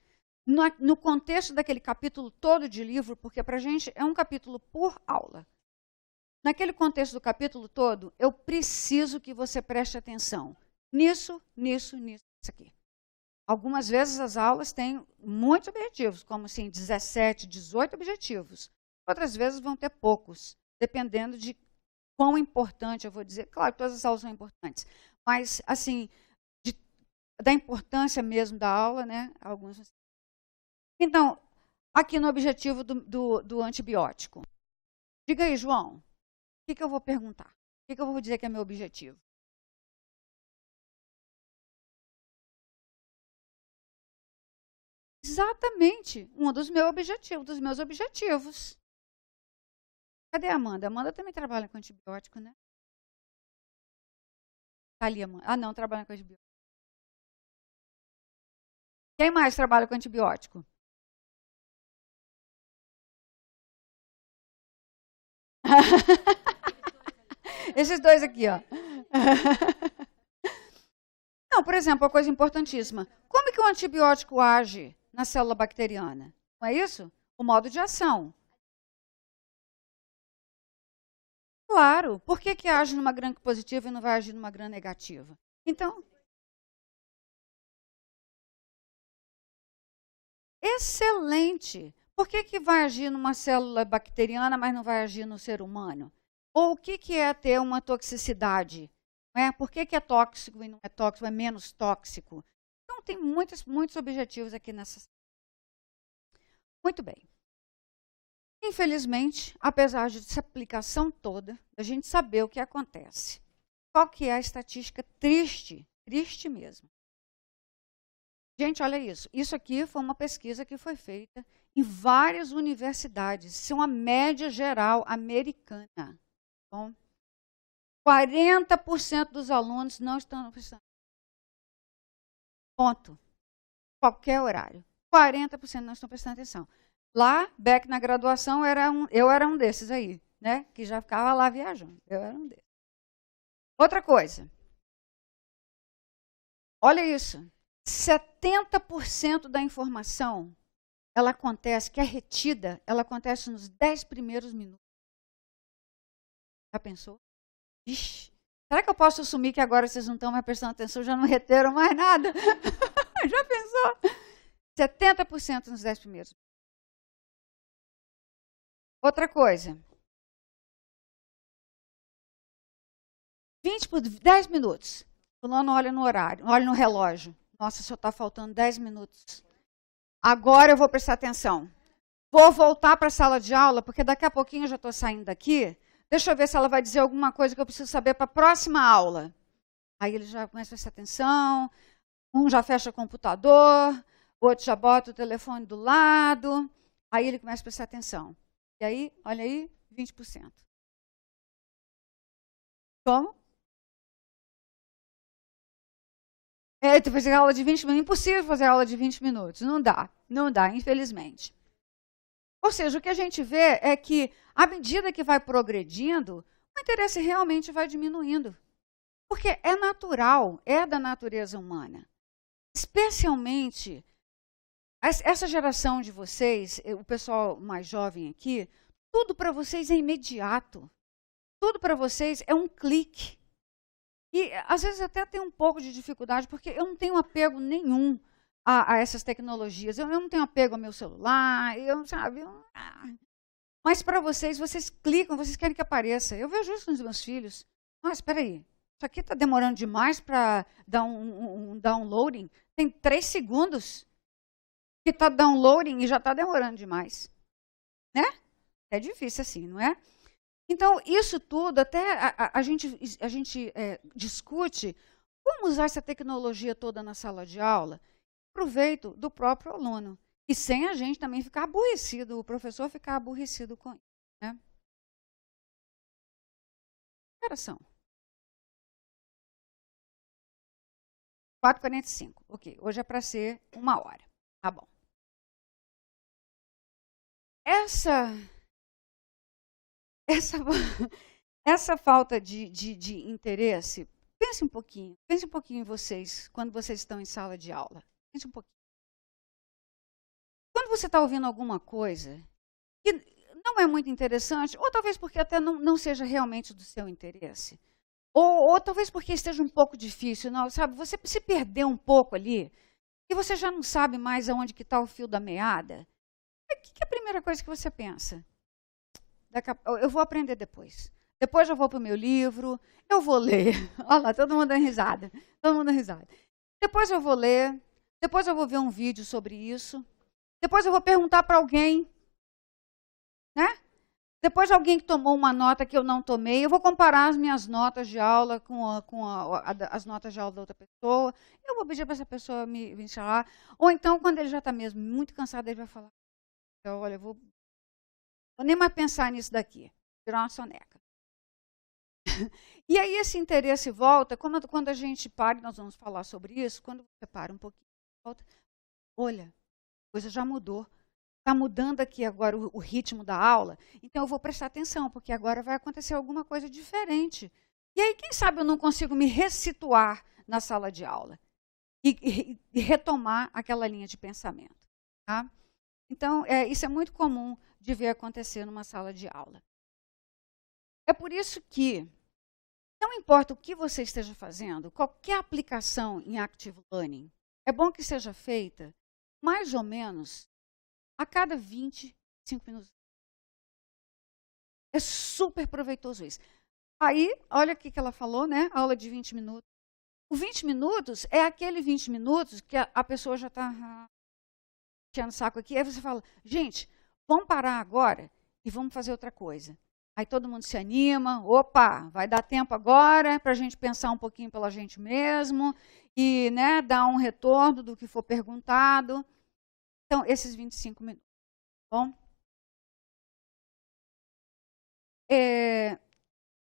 No contexto daquele capítulo todo de livro, porque para a gente é um capítulo por aula. Naquele contexto do capítulo todo, eu preciso que você preste atenção nisso aqui. Algumas vezes as aulas têm muitos objetivos, como assim, 17, 18 objetivos. Outras vezes vão ter poucos, dependendo de quão importante, eu vou dizer. Claro, todas as aulas são importantes, mas, assim, da importância mesmo da aula, né? Alguns. Então, aqui no objetivo do antibiótico. Diga aí, João, o que eu vou perguntar? O que eu vou dizer que é meu objetivo? Exatamente, dos meus objetivos. Cadê a Amanda? A Amanda também trabalha com antibiótico, né? Está ali, Amanda. Não, trabalha com antibiótico. Quem mais trabalha com antibiótico? Esses dois aqui, ó. Não, por exemplo, uma coisa importantíssima. Como é que o antibiótico age na célula bacteriana? Não é isso? O modo de ação. Claro. Por que age numa gram positiva e não vai agir numa gram negativa? Então, excelente. Por que vai agir numa célula bacteriana, mas não vai agir no ser humano? Ou o que é ter uma toxicidade? Por que é tóxico e não é tóxico, é menos tóxico? Então, tem muitos objetivos aqui nessa. Muito bem. Infelizmente, apesar dessa aplicação toda, a gente saber o que acontece. Qual que é a estatística triste? Triste mesmo. Gente, olha isso. Isso aqui foi uma pesquisa que foi feita em várias universidades. Isso é uma média geral americana. Bom, 40% dos alunos não estão no. Ponto. Qualquer horário. 40% não estão prestando atenção. Lá, Beck, na graduação, eu era um desses aí, né? Que já ficava lá viajando. Eu era um desses. Outra coisa. Olha isso. 70% da informação, ela acontece, que é retida, ela acontece nos 10 primeiros minutos. Já pensou? Ixi, será que eu posso assumir que agora vocês não estão mais prestando atenção, já não reteram mais nada? Já pensou? 70% nos 10 primeiros. Outra coisa. 20 por 10 minutos. Fulano olha no horário, olha no relógio. Nossa, só está faltando 10 minutos. Agora eu vou prestar atenção. Vou voltar para a sala de aula, porque daqui a pouquinho eu já estou saindo daqui. Deixa eu ver se ela vai dizer alguma coisa que eu preciso saber para a próxima aula. Aí ele já começa a prestar atenção. Um já fecha o computador, o outro já bota o telefone do lado. Aí ele começa a prestar atenção. E aí, olha aí, 20%. Como? Tu fazer aula de 20 minutos. Impossível fazer aula de 20 minutos. Não dá, infelizmente. Ou seja, o que a gente vê é que, à medida que vai progredindo, o interesse realmente vai diminuindo. Porque é natural, é da natureza humana. Especialmente, essa geração de vocês, o pessoal mais jovem aqui, tudo para vocês é imediato. Tudo para vocês é um clique. E, às vezes, até tem um pouco de dificuldade, porque eu não tenho apego nenhum a essas tecnologias. Eu não tenho apego ao meu celular, mas para vocês clicam, vocês querem que apareça. Eu vejo isso nos meus filhos. Mas, espera aí, isso aqui está demorando demais para dar um downloading. Tem 3 segundos que está downloading e já está demorando demais. Né? É difícil assim, não é? Então, isso tudo, até a gente discute como usar essa tecnologia toda na sala de aula, proveito do próprio aluno. E sem a gente também ficar aborrecido, o professor ficar aborrecido com isso. Né? Que horas são? 4h45. Ok, hoje é para ser 1 hora. Tá bom. Essa falta de interesse, pense um pouquinho em vocês, quando vocês estão em sala de aula. Pense um pouquinho. Quando você está ouvindo alguma coisa que não é muito interessante, ou talvez porque até não seja realmente do seu interesse, ou talvez porque esteja um pouco difícil, não, sabe? Você se perdeu um pouco ali, e você já não sabe mais aonde que está o fio da meada, o que é a primeira coisa que você pensa? Eu vou aprender depois. Depois eu vou para o meu livro, eu vou ler. Olha lá, todo mundo dando risada. Todo mundo dando risada. Depois eu vou ler, depois eu vou ver um vídeo sobre isso, depois eu vou perguntar para alguém, né? Depois alguém que tomou uma nota que eu não tomei, eu vou comparar as minhas notas de aula com as notas de aula da outra pessoa, eu vou pedir para essa pessoa me ensinar. Ou então, quando ele já está mesmo muito cansado, ele vai falar, olha, vou nem mais pensar nisso daqui, tirar uma soneca. E aí esse interesse volta, quando a gente para, nós vamos falar sobre isso, quando você para um pouquinho, volta, olha, a coisa já mudou. Está mudando aqui agora o ritmo da aula, então eu vou prestar atenção, porque agora vai acontecer alguma coisa diferente. E aí, quem sabe eu não consigo me ressituar na sala de aula e retomar aquela linha de pensamento. Tá? Então, isso é muito comum de ver acontecer numa sala de aula. É por isso que, não importa o que você esteja fazendo, qualquer aplicação em Active Learning, é bom que seja feita mais ou menos a cada 25 minutos. É super proveitoso isso. Aí, olha o que ela falou, né? Aula de 20 minutos. O 20 minutos é aquele 20 minutos que a pessoa já está enchendo o saco aqui. Aí você fala, gente, vamos parar agora e vamos fazer outra coisa. Aí todo mundo se anima, opa, vai dar tempo agora para a gente pensar um pouquinho pela gente mesmo e, né, dar um retorno do que for perguntado. Então, esses 25 minutos. Bom?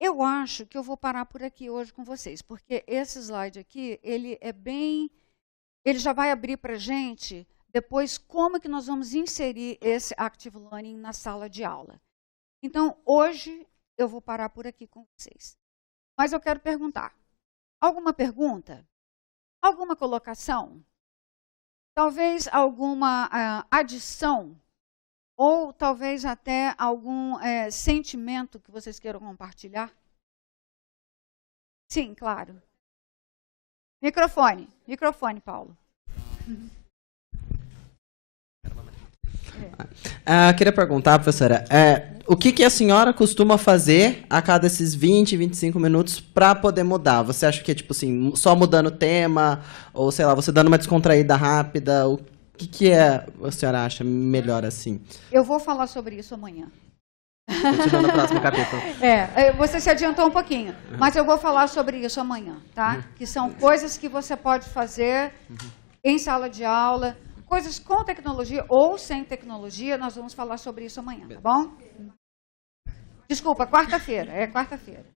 Eu acho que eu vou parar por aqui hoje com vocês, porque esse slide aqui, ele é bem ele já vai abrir para a gente depois como que nós vamos inserir esse Active Learning na sala de aula. Então, hoje, eu vou parar por aqui com vocês. Mas eu quero perguntar. Alguma pergunta? Alguma colocação? Talvez alguma adição? Ou talvez até algum sentimento que vocês queiram compartilhar? Sim, claro. Microfone, Paulo. Queria perguntar, professora, o que a senhora costuma fazer a cada esses 20, 25 minutos para poder mudar? Você acha que é, tipo assim, só mudando o tema, ou, sei lá, você dando uma descontraída rápida? O que a senhora acha melhor assim? Eu vou falar sobre isso amanhã. Continuando no próximo capítulo. Você se adiantou um pouquinho, mas eu vou falar sobre isso amanhã, tá? Que são coisas que você pode fazer em sala de aula, coisas com tecnologia ou sem tecnologia, nós vamos falar sobre isso amanhã, tá bom? Desculpa, quarta-feira, quarta-feira.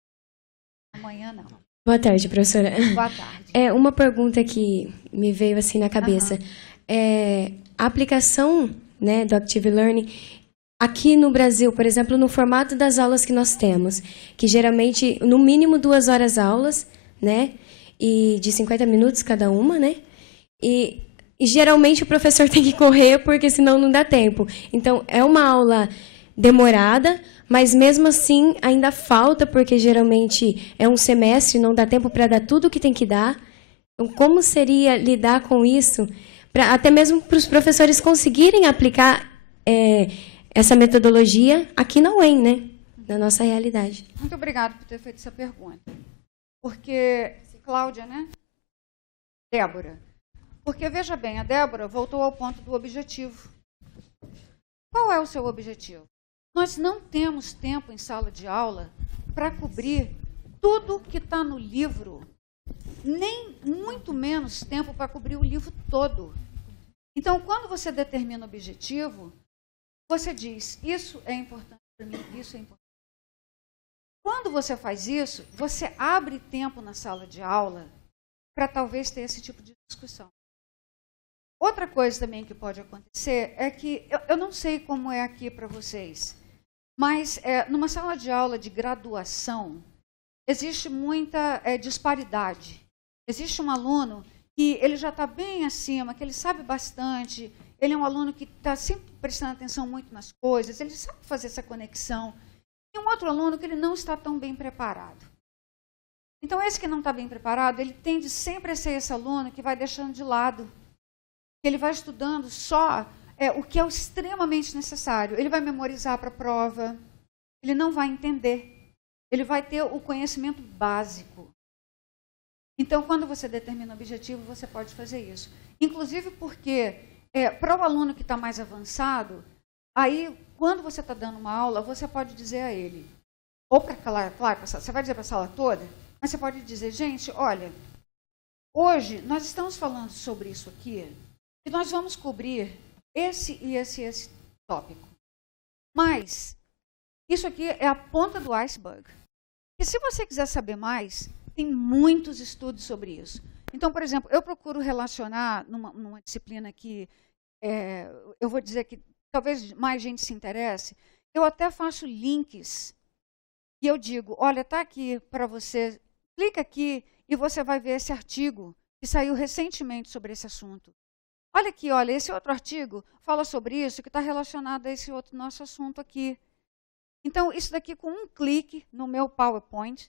Amanhã não. Boa tarde, professora. Boa tarde. Uma pergunta que me veio assim na cabeça. A aplicação, né, do Active Learning aqui no Brasil, por exemplo, no formato das aulas que nós temos, que geralmente, no mínimo 2 horas aulas, né, e de 50 minutos cada uma, né, e geralmente o professor tem que correr, porque senão não dá tempo. Então, é uma aula demorada, mas mesmo assim ainda falta, porque geralmente é um semestre, não dá tempo para dar tudo o que tem que dar. Então, como seria lidar com isso, até mesmo para os professores conseguirem aplicar essa metodologia aqui na UEM, né? Na nossa realidade. Muito obrigada por ter feito essa pergunta. Porque, Cláudia, né? Débora. Porque, veja bem, a Débora voltou ao ponto do objetivo. Qual é o seu objetivo? Nós não temos tempo em sala de aula para cobrir tudo que está no livro, nem muito menos tempo para cobrir o livro todo. Então, quando você determina o objetivo, você diz, isso é importante para mim, isso é importante. Quando você faz isso, você abre tempo na sala de aula para talvez ter esse tipo de discussão. Outra coisa também que pode acontecer é que, eu não sei como é aqui para vocês, mas numa sala de aula de graduação, existe muita disparidade. Existe um aluno que ele já está bem acima, que ele sabe bastante, ele é um aluno que está sempre prestando atenção muito nas coisas, ele sabe fazer essa conexão. E um outro aluno que ele não está tão bem preparado. Então, esse que não está bem preparado, ele tende sempre a ser esse aluno que vai deixando de lado. Ele vai estudando só o que é extremamente necessário. Ele vai memorizar para a prova, ele não vai entender. Ele vai ter o conhecimento básico. Então, quando você determina o objetivo, você pode fazer isso. Inclusive porque, para o aluno que está mais avançado, aí, quando você está dando uma aula, você pode dizer a ele, ou para claro, você vai dizer para a sala toda, mas você pode dizer, gente, olha, hoje nós estamos falando sobre isso aqui, e nós vamos cobrir esse e esse tópico. Mas, isso aqui é a ponta do iceberg. E se você quiser saber mais, tem muitos estudos sobre isso. Então, por exemplo, eu procuro relacionar numa disciplina que, eu vou dizer que talvez mais gente se interesse, eu até faço links e eu digo, olha, está aqui para você, clica aqui e você vai ver esse artigo que saiu recentemente sobre esse assunto. Olha aqui, olha, esse outro artigo fala sobre isso, que está relacionado a esse outro nosso assunto aqui. Então, isso daqui com um clique no meu PowerPoint,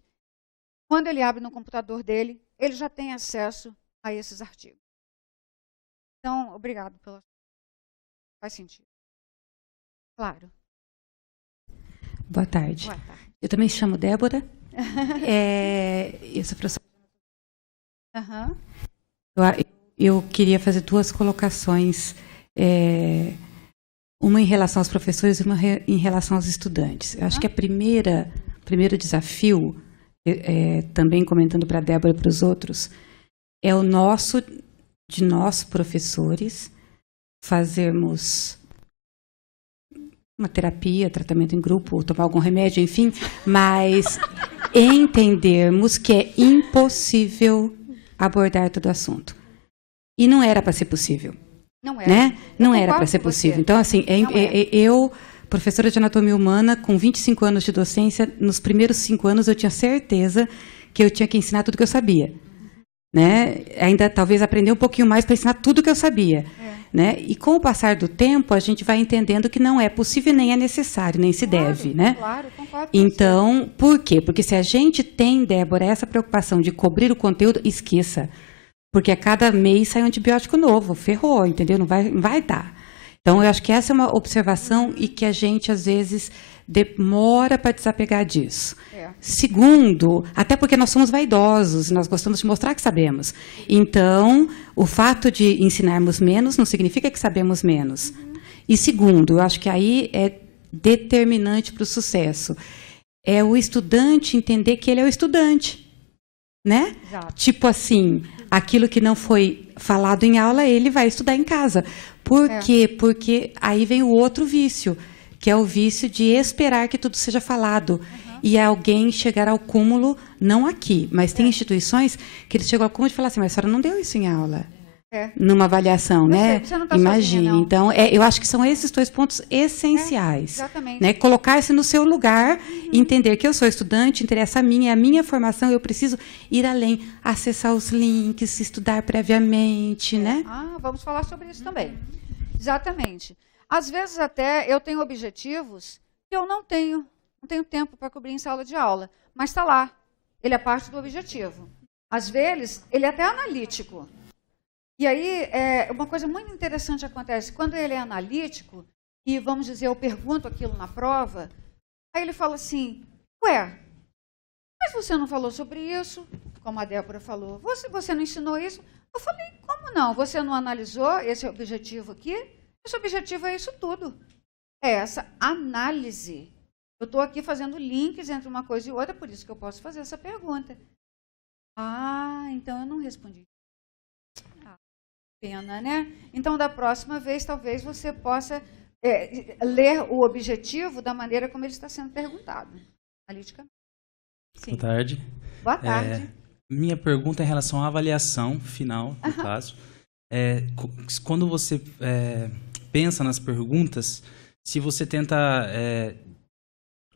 quando ele abre no computador dele, ele já tem acesso a esses artigos. Então, obrigado pela... Faz sentido. Claro. Boa tarde. Boa tarde. Eu também chamo Débora. Eu sou professora. Eu queria fazer 2 colocações, uma em relação aos professores e uma em relação aos estudantes. Eu acho que o primeiro desafio, também comentando para a Débora e para os outros, é de nós, professores, fazermos uma terapia, tratamento em grupo, ou tomar algum remédio, enfim, mas entendermos que é impossível abordar todo o assunto. E não era para ser possível. Não era. Né? Não era concordo para ser com você. possível. Então, assim, Não é. eu, professora de anatomia humana, com 25 anos de docência, nos primeiros 5 anos eu tinha certeza que eu tinha que ensinar tudo que eu sabia. Né? Ainda talvez aprender um pouquinho mais para ensinar tudo que eu sabia. Né? E com o passar do tempo, a gente vai entendendo que não é possível, nem é necessário, nem se deve. Né? Claro, concordo com Então, por quê? Porque se a gente tem, Débora, essa preocupação de cobrir o conteúdo, esqueça. Porque a cada mês sai um antibiótico novo, ferrou, entendeu? Não vai dar. Então, eu acho que essa é uma observação e que a gente, às vezes, demora para desapegar disso. Segundo, até porque nós somos vaidosos, nós gostamos de mostrar que sabemos. Então, o fato de ensinarmos menos não significa que sabemos menos. E segundo, eu acho que aí é determinante para o sucesso. É o estudante entender que ele é o estudante. Né? Exato. Tipo assim, aquilo que não foi falado em aula, ele vai estudar em casa. Por quê? Porque aí vem o outro vício, que é o vício de esperar que tudo seja falado. E alguém chegar ao cúmulo, não aqui, mas tem instituições que eles chegam ao cúmulo de falar assim, mas a senhora não deu isso em aula. Numa avaliação, né? Você não tá Imagine. sozinha, não. Então, eu acho que são esses 2 pontos essenciais. Exatamente. Né? Colocar-se no seu lugar, entender que eu sou estudante, interessa a mim, é a minha formação, eu preciso ir além, acessar os links, estudar previamente, né? Vamos falar sobre isso também. Exatamente. Às vezes até eu tenho objetivos que eu não tenho tempo para cobrir em sala de aula, mas está lá. Ele é parte do objetivo. Às vezes, ele é até analítico. E aí, uma coisa muito interessante acontece. Quando ele é analítico, e vamos dizer, eu pergunto aquilo na prova, aí ele fala assim, ué, mas você não falou sobre isso, como a Débora falou, você não ensinou isso? Eu falei, como não? Você não analisou esse objetivo aqui? Esse objetivo é isso tudo. É essa análise. Eu estou aqui fazendo links entre uma coisa e outra, por isso que eu posso fazer essa pergunta. Então eu não respondi. Pena, né? Então, da próxima vez, talvez você possa ler o objetivo da maneira como ele está sendo perguntado, analiticamente. Boa tarde. Boa tarde. Minha pergunta é em relação à avaliação final, no caso. Quando você pensa nas perguntas, se você tenta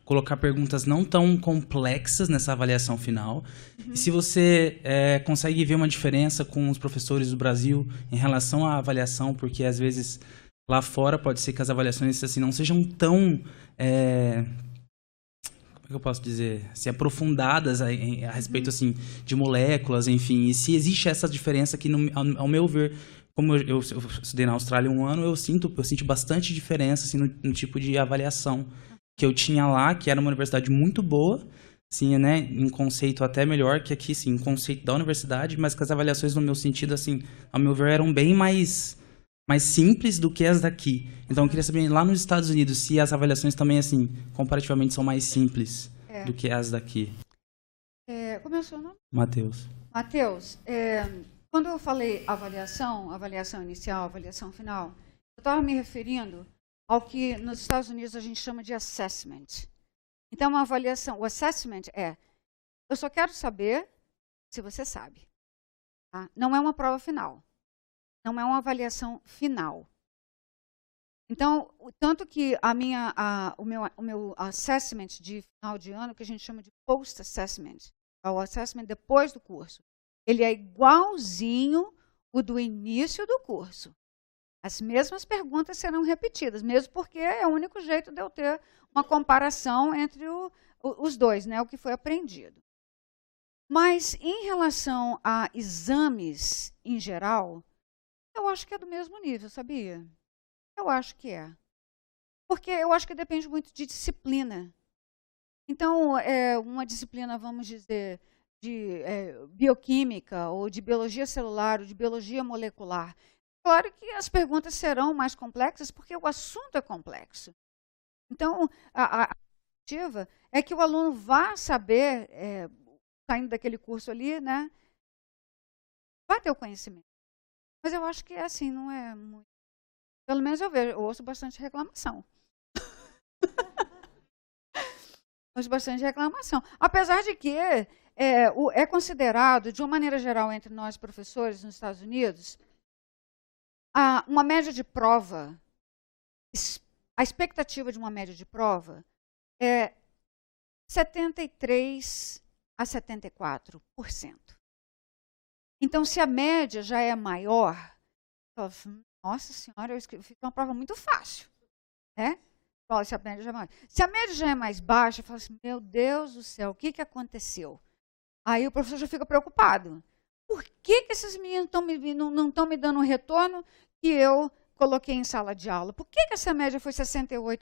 colocar perguntas não tão complexas nessa avaliação final, e se você consegue ver uma diferença com os professores do Brasil em relação à avaliação, porque às vezes lá fora pode ser que as avaliações assim, não sejam tão como é que eu posso dizer, assim, aprofundadas a respeito assim, de moléculas, enfim, e se existe essa diferença que, ao meu ver, como eu estudei na Austrália 1 ano, eu sinto bastante diferença assim, no tipo de avaliação que eu tinha lá, que era uma universidade muito boa, assim, né, em conceito até melhor que aqui, sim, em conceito da universidade, mas que as avaliações, no meu sentido, assim, ao meu ver, eram bem mais simples do que as daqui. Então, eu queria saber, lá nos Estados Unidos, se as avaliações também, assim, comparativamente, são mais simples do que as daqui. Como é o seu nome? Matheus. Matheus, quando eu falei avaliação inicial, avaliação final, eu estava me referindo ao que nos Estados Unidos a gente chama de assessment. Então, uma avaliação, o assessment eu só quero saber se você sabe. Tá? Não é uma prova final. Não é uma avaliação final. Então, tanto que o meu assessment de final de ano, que a gente chama de post-assessment, é o assessment depois do curso, ele é igualzinho o do início do curso. As mesmas perguntas serão repetidas, mesmo porque é o único jeito de eu ter uma comparação entre os dois, né, o que foi aprendido. Mas, em relação a exames em geral, eu acho que é do mesmo nível, sabia? Eu acho que é. Porque eu acho que depende muito de disciplina. Então, uma disciplina, vamos dizer, de bioquímica, ou de biologia celular, ou de biologia molecular. Claro que as perguntas serão mais complexas, porque o assunto é complexo. Então, a expectativa é que o aluno vá saber, saindo daquele curso ali, né, vai ter o conhecimento. Mas eu acho que é assim, não é muito. Pelo menos eu ouço bastante reclamação. Ouço bastante reclamação. Apesar de que é considerado, de uma maneira geral, entre nós professores nos Estados Unidos, uma média de prova, a expectativa de uma média de prova é 73% a 74%. Então, se a média já é maior, nossa senhora, eu fiz uma prova muito fácil, né? Se a média já é maior. Se a média já é mais baixa, eu falo assim, meu Deus do céu, o que aconteceu? Aí o professor já fica preocupado. Por que esses meninos não estão me dando um retorno que eu coloquei em sala de aula? Por que essa média foi 68%?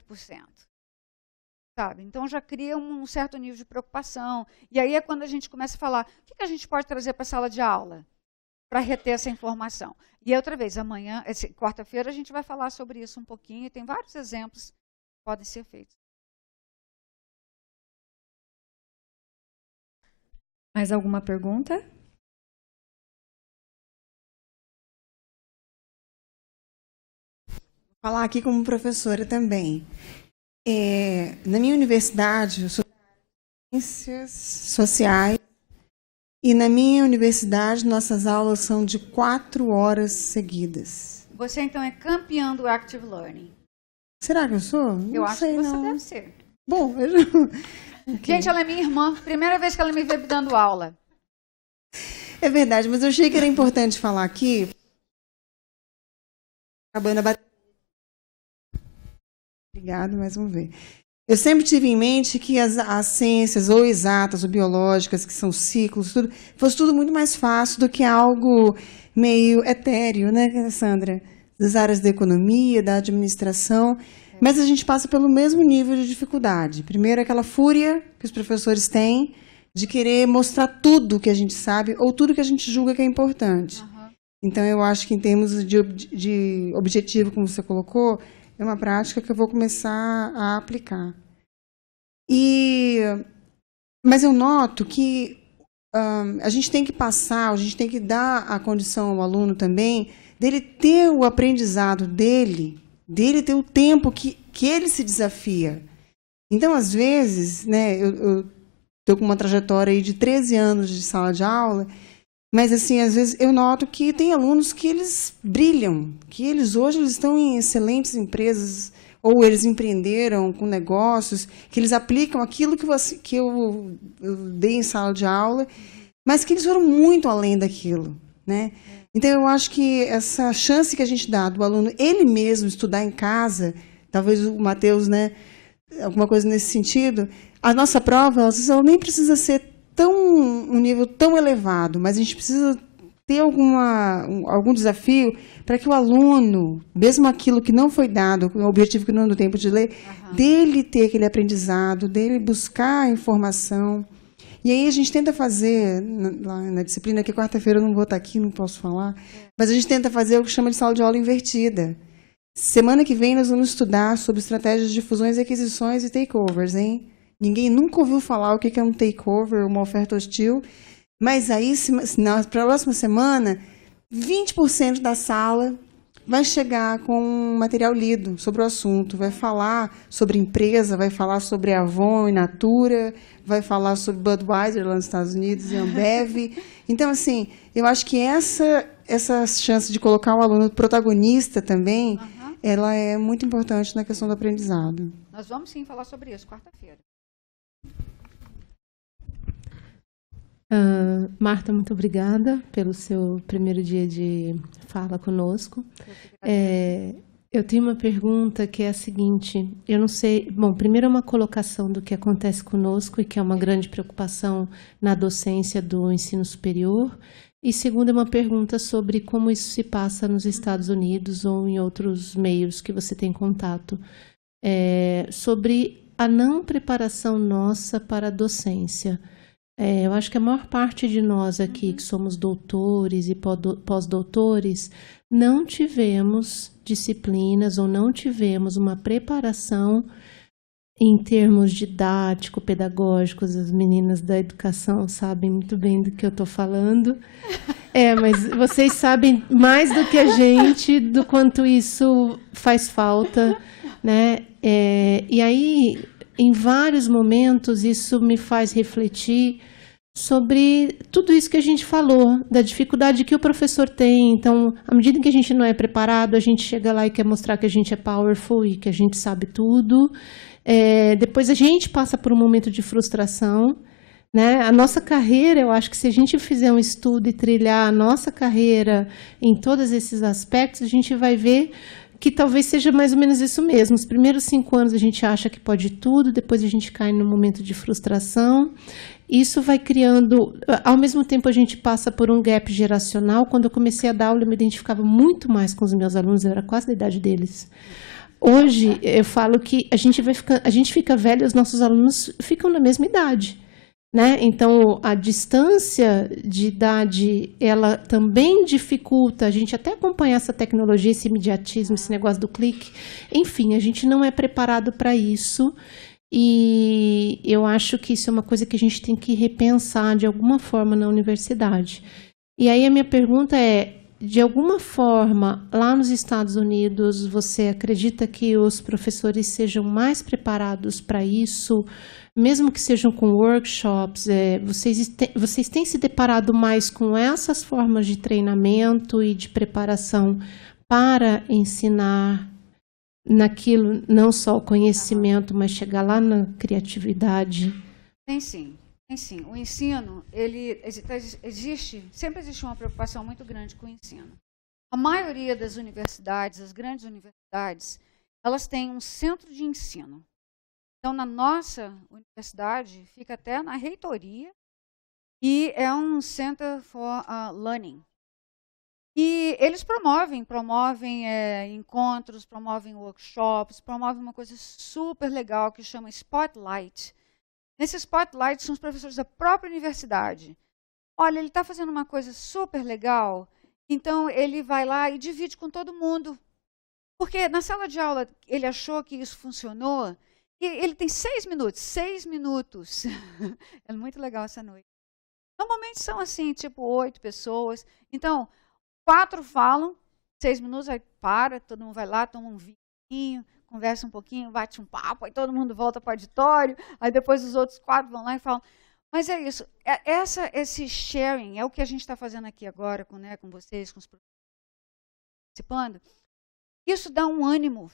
Sabe? Então, já cria um certo nível de preocupação. E aí é quando a gente começa a falar, o que a gente pode trazer para a sala de aula para reter essa informação? E outra vez, amanhã, quarta-feira, a gente vai falar sobre isso um pouquinho, e tem vários exemplos que podem ser feitos. Mais alguma pergunta? Vou falar aqui como professora também. Na minha universidade, eu sou ciências sociais, e na minha universidade, nossas aulas são de 4 horas seguidas. Você, então, é campeã do Active Learning. Será que eu sou? Eu acho que você deve ser. Bom, Gente, ela é minha irmã. Primeira vez que ela me vê dando aula. É verdade, mas eu achei que era importante falar aqui. Acabando a bateria. Obrigada, mas vamos ver. Eu sempre tive em mente que as ciências, ou exatas, ou biológicas, que são ciclos, tudo, fosse tudo muito mais fácil do que algo meio etéreo, né, Sandra? Das áreas da economia, da administração. Mas a gente passa pelo mesmo nível de dificuldade. Primeiro, aquela fúria que os professores têm de querer mostrar tudo que a gente sabe ou tudo que a gente julga que é importante. Uhum. Então, eu acho que, em termos de objetivo, como você colocou, é uma prática que eu vou começar a aplicar. Mas eu noto que a gente tem que passar, a gente tem que dar a condição ao aluno também dele ter o aprendizado dele ter o tempo que ele se desafia. Então, às vezes, né, eu estou com uma trajetória aí de 13 anos de sala de aula, mas, assim, às vezes eu noto que tem alunos que eles brilham, que hoje eles estão em excelentes empresas, ou eles empreenderam com negócios, que eles aplicam aquilo que eu dei em sala de aula, mas que eles foram muito além daquilo, né? Então, eu acho que essa chance que a gente dá do aluno, ele mesmo, estudar em casa, talvez o Matheus, né, alguma coisa nesse sentido, a nossa prova, às vezes, ela nem precisa ser um nível tão elevado, mas a gente precisa ter algum desafio para que o aluno, mesmo aquilo que não foi dado, o objetivo que não deu tempo de ler, dele ter aquele aprendizado, dele buscar informação. E aí a gente tenta fazer, lá na disciplina, que quarta-feira eu não vou estar aqui, não posso falar, mas a gente tenta fazer o que chama de sala de aula invertida. Semana que vem nós vamos estudar sobre estratégias de fusões, aquisições e takeovers, hein? Ninguém nunca ouviu falar o que é um takeover, uma oferta hostil, mas aí, para a próxima semana, 20% da sala vai chegar com material lido sobre o assunto, vai falar sobre empresa, vai falar sobre Avon e Natura, vai falar sobre Budweiser lá nos Estados Unidos e Ambev. Então, assim, eu acho que essa chance de colocar o aluno protagonista também, ela é muito importante na questão do aprendizado. Nós vamos, sim, falar sobre isso quarta-feira. Marta, muito obrigada pelo seu primeiro dia de fala conosco. Eu tenho uma pergunta que é a seguinte, eu não sei, bom, primeiro é uma colocação do que acontece conosco e que é uma grande preocupação na docência do ensino superior, e segundo é uma pergunta sobre como isso se passa nos Estados Unidos ou em outros meios que você tem contato, sobre a não preparação nossa para a docência. Eu acho que a maior parte de nós aqui, que somos doutores e pós-doutores, não tivemos disciplinas ou não tivemos uma preparação em termos didático-pedagógicos. As meninas da educação sabem muito bem do que eu estou falando. Mas vocês sabem mais do que a gente do quanto isso faz falta, né? E aí, em vários momentos, isso me faz refletir sobre tudo isso que a gente falou, da dificuldade que o professor tem. Então, à medida que a gente não é preparado, a gente chega lá e quer mostrar que a gente é powerful e que a gente sabe tudo. Depois a gente passa por um momento de frustração, né? A nossa carreira, eu acho que se a gente fizer um estudo e trilhar a nossa carreira em todos esses aspectos, a gente vai ver que talvez seja mais ou menos isso mesmo. Os primeiros 5 anos a gente acha que pode tudo, depois a gente cai num momento de frustração. Isso vai criando... Ao mesmo tempo, a gente passa por um gap geracional. Quando eu comecei a dar aula, eu me identificava muito mais com os meus alunos, eu era quase da idade deles. Hoje, eu falo que a gente fica velho e os nossos alunos ficam na mesma idade, né? Então, a distância de idade, ela também dificulta a gente até acompanhar essa tecnologia, esse imediatismo, esse negócio do clique. Enfim, a gente não é preparado para isso. E eu acho que isso é uma coisa que a gente tem que repensar de alguma forma na universidade. E aí a minha pergunta é, de alguma forma, lá nos Estados Unidos, você acredita que os professores sejam mais preparados para isso, mesmo que sejam com workshops? Vocês têm se deparado mais com essas formas de treinamento e de preparação para ensinar naquilo, não só o conhecimento, mas chegar lá na criatividade? Tem sim, tem sim. O ensino, sempre existe uma preocupação muito grande com o ensino. A maioria das universidades, as grandes universidades, elas têm um centro de ensino. Então, na nossa universidade, fica até na reitoria, e é um Center for Learning. E eles promovem encontros, promovem workshops, promovem uma coisa super legal que chama Spotlight. Nesse Spotlight são os professores da própria universidade. Olha, ele está fazendo uma coisa super legal, então ele vai lá e divide com todo mundo. Porque na sala de aula ele achou que isso funcionou, e ele tem 6 minutos. 6 minutos. É muito legal essa noite. Normalmente são assim, tipo 8 pessoas. Então, 4 falam, 6 minutos, aí para, todo mundo vai lá, toma um vinho, conversa um pouquinho, bate um papo, aí todo mundo volta para o auditório, aí depois os outros 4 vão lá e falam. Mas é isso, esse sharing é o que a gente está fazendo aqui agora com vocês, com os participando. Isso dá um ânimo.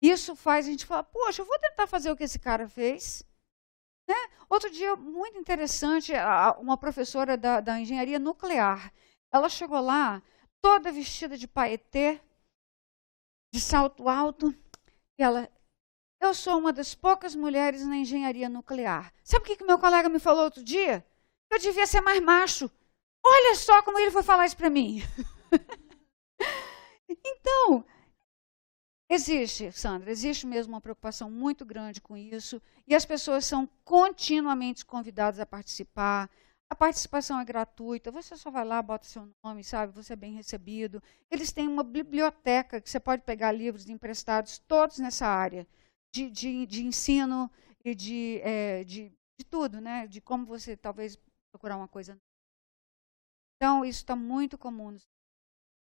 Isso faz a gente falar, poxa, eu vou tentar fazer o que esse cara fez. Né? Outro dia, muito interessante, uma professora da engenharia nuclear, ela chegou lá, toda vestida de paetê, de salto alto, e ela, eu sou uma das poucas mulheres na engenharia nuclear. Sabe o que meu colega me falou outro dia? Eu devia ser mais macho. Olha só como ele foi falar isso para mim. Então, Sandra, existe mesmo uma preocupação muito grande com isso, e as pessoas são continuamente convidadas a participar. A participação é gratuita, você só vai lá, bota seu nome, sabe, você é bem recebido. Eles têm uma biblioteca que você pode pegar livros emprestados, todos nessa área, de ensino e de tudo, né? De como você talvez procurar uma coisa. Então, isso está muito comum.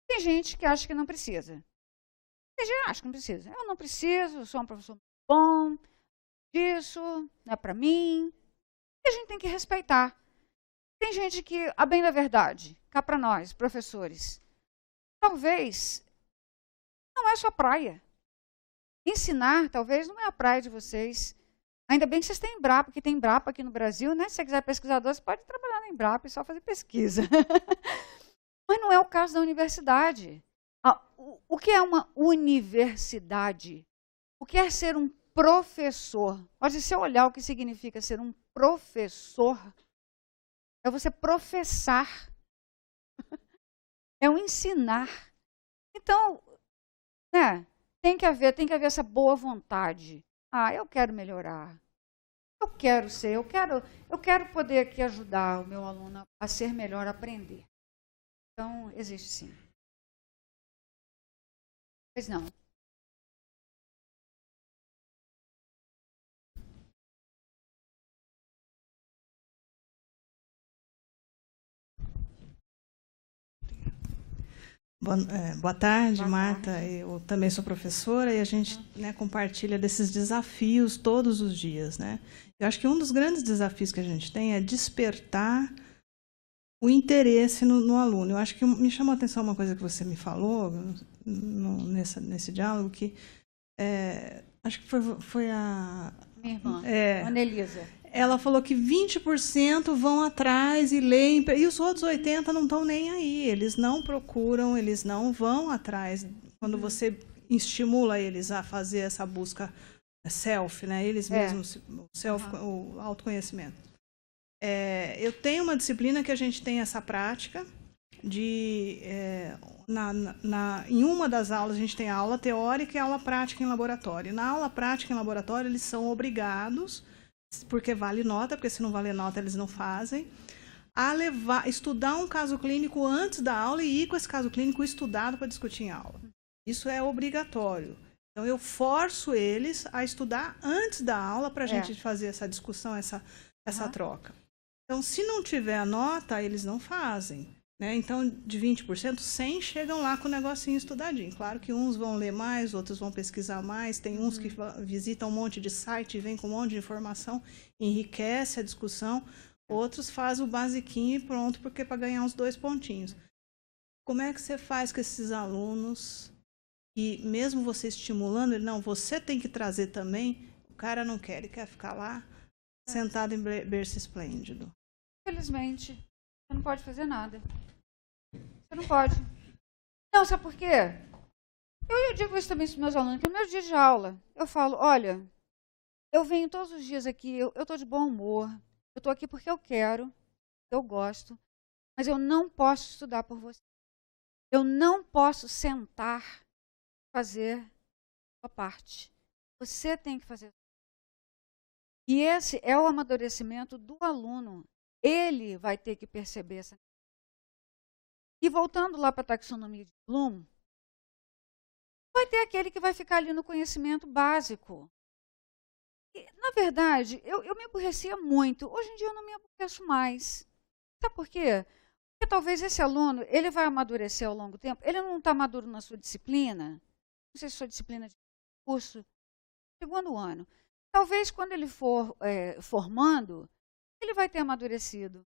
Tem gente que acha que não precisa. Tem gente que acha que não precisa. Eu não preciso, eu sou um professor bom, disso, não é para mim. E a gente tem que respeitar. Tem gente que, a bem da verdade, cá para nós, professores, talvez não é sua praia. Ensinar, talvez, não é a praia de vocês. Ainda bem que vocês têm Embrapa, porque tem Embrapa aqui no Brasil, né? Se você quiser pesquisador, você pode trabalhar na Embrapa e só fazer pesquisa. Mas não é o caso da universidade. O que é uma universidade? O que é ser um professor? Pode você olhar o que significa ser um professor. É você professar. É o ensinar. Então, né, tem que haver essa boa vontade. Eu quero melhorar. Eu quero poder aqui ajudar o meu aluno a ser melhor, a aprender. Então, existe sim. Pois não. Boa tarde, Marta. Eu também sou professora e a gente compartilha desses desafios todos os dias, né? Eu acho que um dos grandes desafios que a gente tem é despertar o interesse no aluno. Eu acho que me chamou a atenção uma coisa que você me falou nesse diálogo, que acho que foi a... Minha irmã, Ana Elisa. Ela falou que 20% vão atrás e leem, e os outros 80% não estão nem aí. Eles não procuram, eles não vão atrás. Quando você estimula eles a fazer essa busca self, né? Eles mesmos, o autoconhecimento. Eu tenho uma disciplina que a gente tem essa prática de... em uma das aulas, a gente tem a aula teórica e a aula prática em laboratório. Na aula prática em laboratório, eles são obrigados, porque vale nota, porque se não valer nota, eles não fazem, a estudar um caso clínico antes da aula e ir com esse caso clínico estudado para discutir em aula. Isso é obrigatório. Então, eu forço eles a estudar antes da aula para a gente fazer essa discussão, essa troca. Então, se não tiver a nota, eles não fazem. Né? Então, de 20%, 100 chegam lá com o negocinho estudadinho. Claro que uns vão ler mais, outros vão pesquisar mais. Tem uns que visitam um monte de site e vêm com um monte de informação, enriquece a discussão. Outros fazem o basiquinho e pronto, porque para ganhar uns 2 pontinhos. Como é que você faz com esses alunos que, mesmo você estimulando, ele, não, você tem que trazer também, o cara não quer, ele quer ficar lá, sentado em berço esplêndido? Infelizmente, você não pode fazer nada. Você não pode. Não, sabe por quê? Eu digo isso também para os meus alunos. No meu dia de aula, eu falo, olha, eu venho todos os dias aqui, eu estou de bom humor, eu estou aqui porque eu quero, eu gosto, mas eu não posso estudar por você. Eu não posso sentar e fazer a parte. Você tem que fazer. E esse é o amadurecimento do aluno. Ele vai ter que perceber essa. E voltando lá para a taxonomia de Bloom, vai ter aquele que vai ficar ali no conhecimento básico. E, na verdade, eu me aborrecia muito. Hoje em dia eu não me aborreço mais. Sabe por quê? Porque talvez esse aluno, ele vai amadurecer ao longo do tempo. Ele não está maduro na sua disciplina. Não sei se sua disciplina de curso, segundo ano. Talvez quando ele for formando, ele vai ter amadurecido.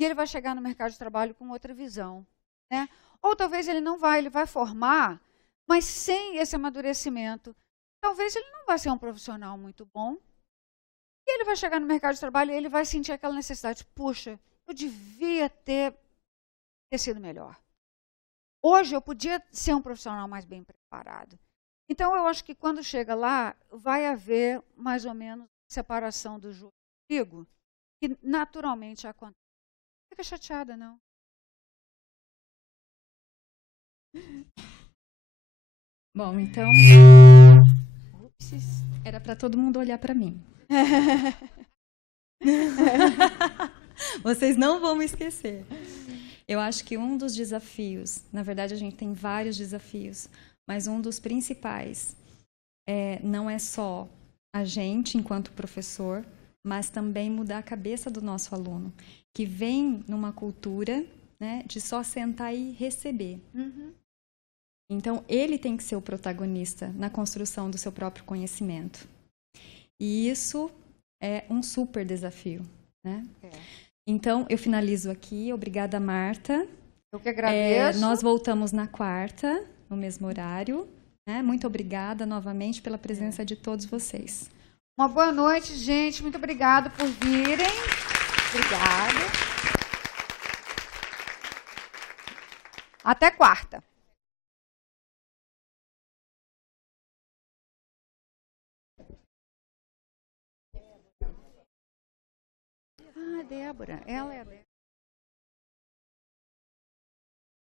E ele vai chegar no mercado de trabalho com outra visão. Né? Ou talvez ele não vai, ele vai formar, mas sem esse amadurecimento. Talvez ele não vai ser um profissional muito bom. E ele vai chegar no mercado de trabalho e ele vai sentir aquela necessidade. Puxa, eu devia ter sido melhor. Hoje eu podia ser um profissional mais bem preparado. Então, eu acho que quando chega lá, vai haver mais ou menos separação do jogo e trigo, que naturalmente acontece. Não fica chateada, não. Bom, então, era para todo mundo olhar para mim. Vocês não vão me esquecer. Eu acho que um dos desafios, na verdade a gente tem vários desafios, mas um dos principais não é só a gente enquanto professor, mas também mudar a cabeça do nosso aluno, que vem numa cultura, né, de só sentar e receber. Uhum. Então, ele tem que ser o protagonista na construção do seu próprio conhecimento. E isso é um super desafio, né? Então, eu finalizo aqui. Obrigada, Marta. Eu que agradeço. Nós voltamos na quarta, no mesmo horário. Né? Muito obrigada novamente pela presença de todos vocês. Uma boa noite, gente. Muito obrigada por virem. Obrigada. Até quarta. Ah, Débora. Ela é a Débora.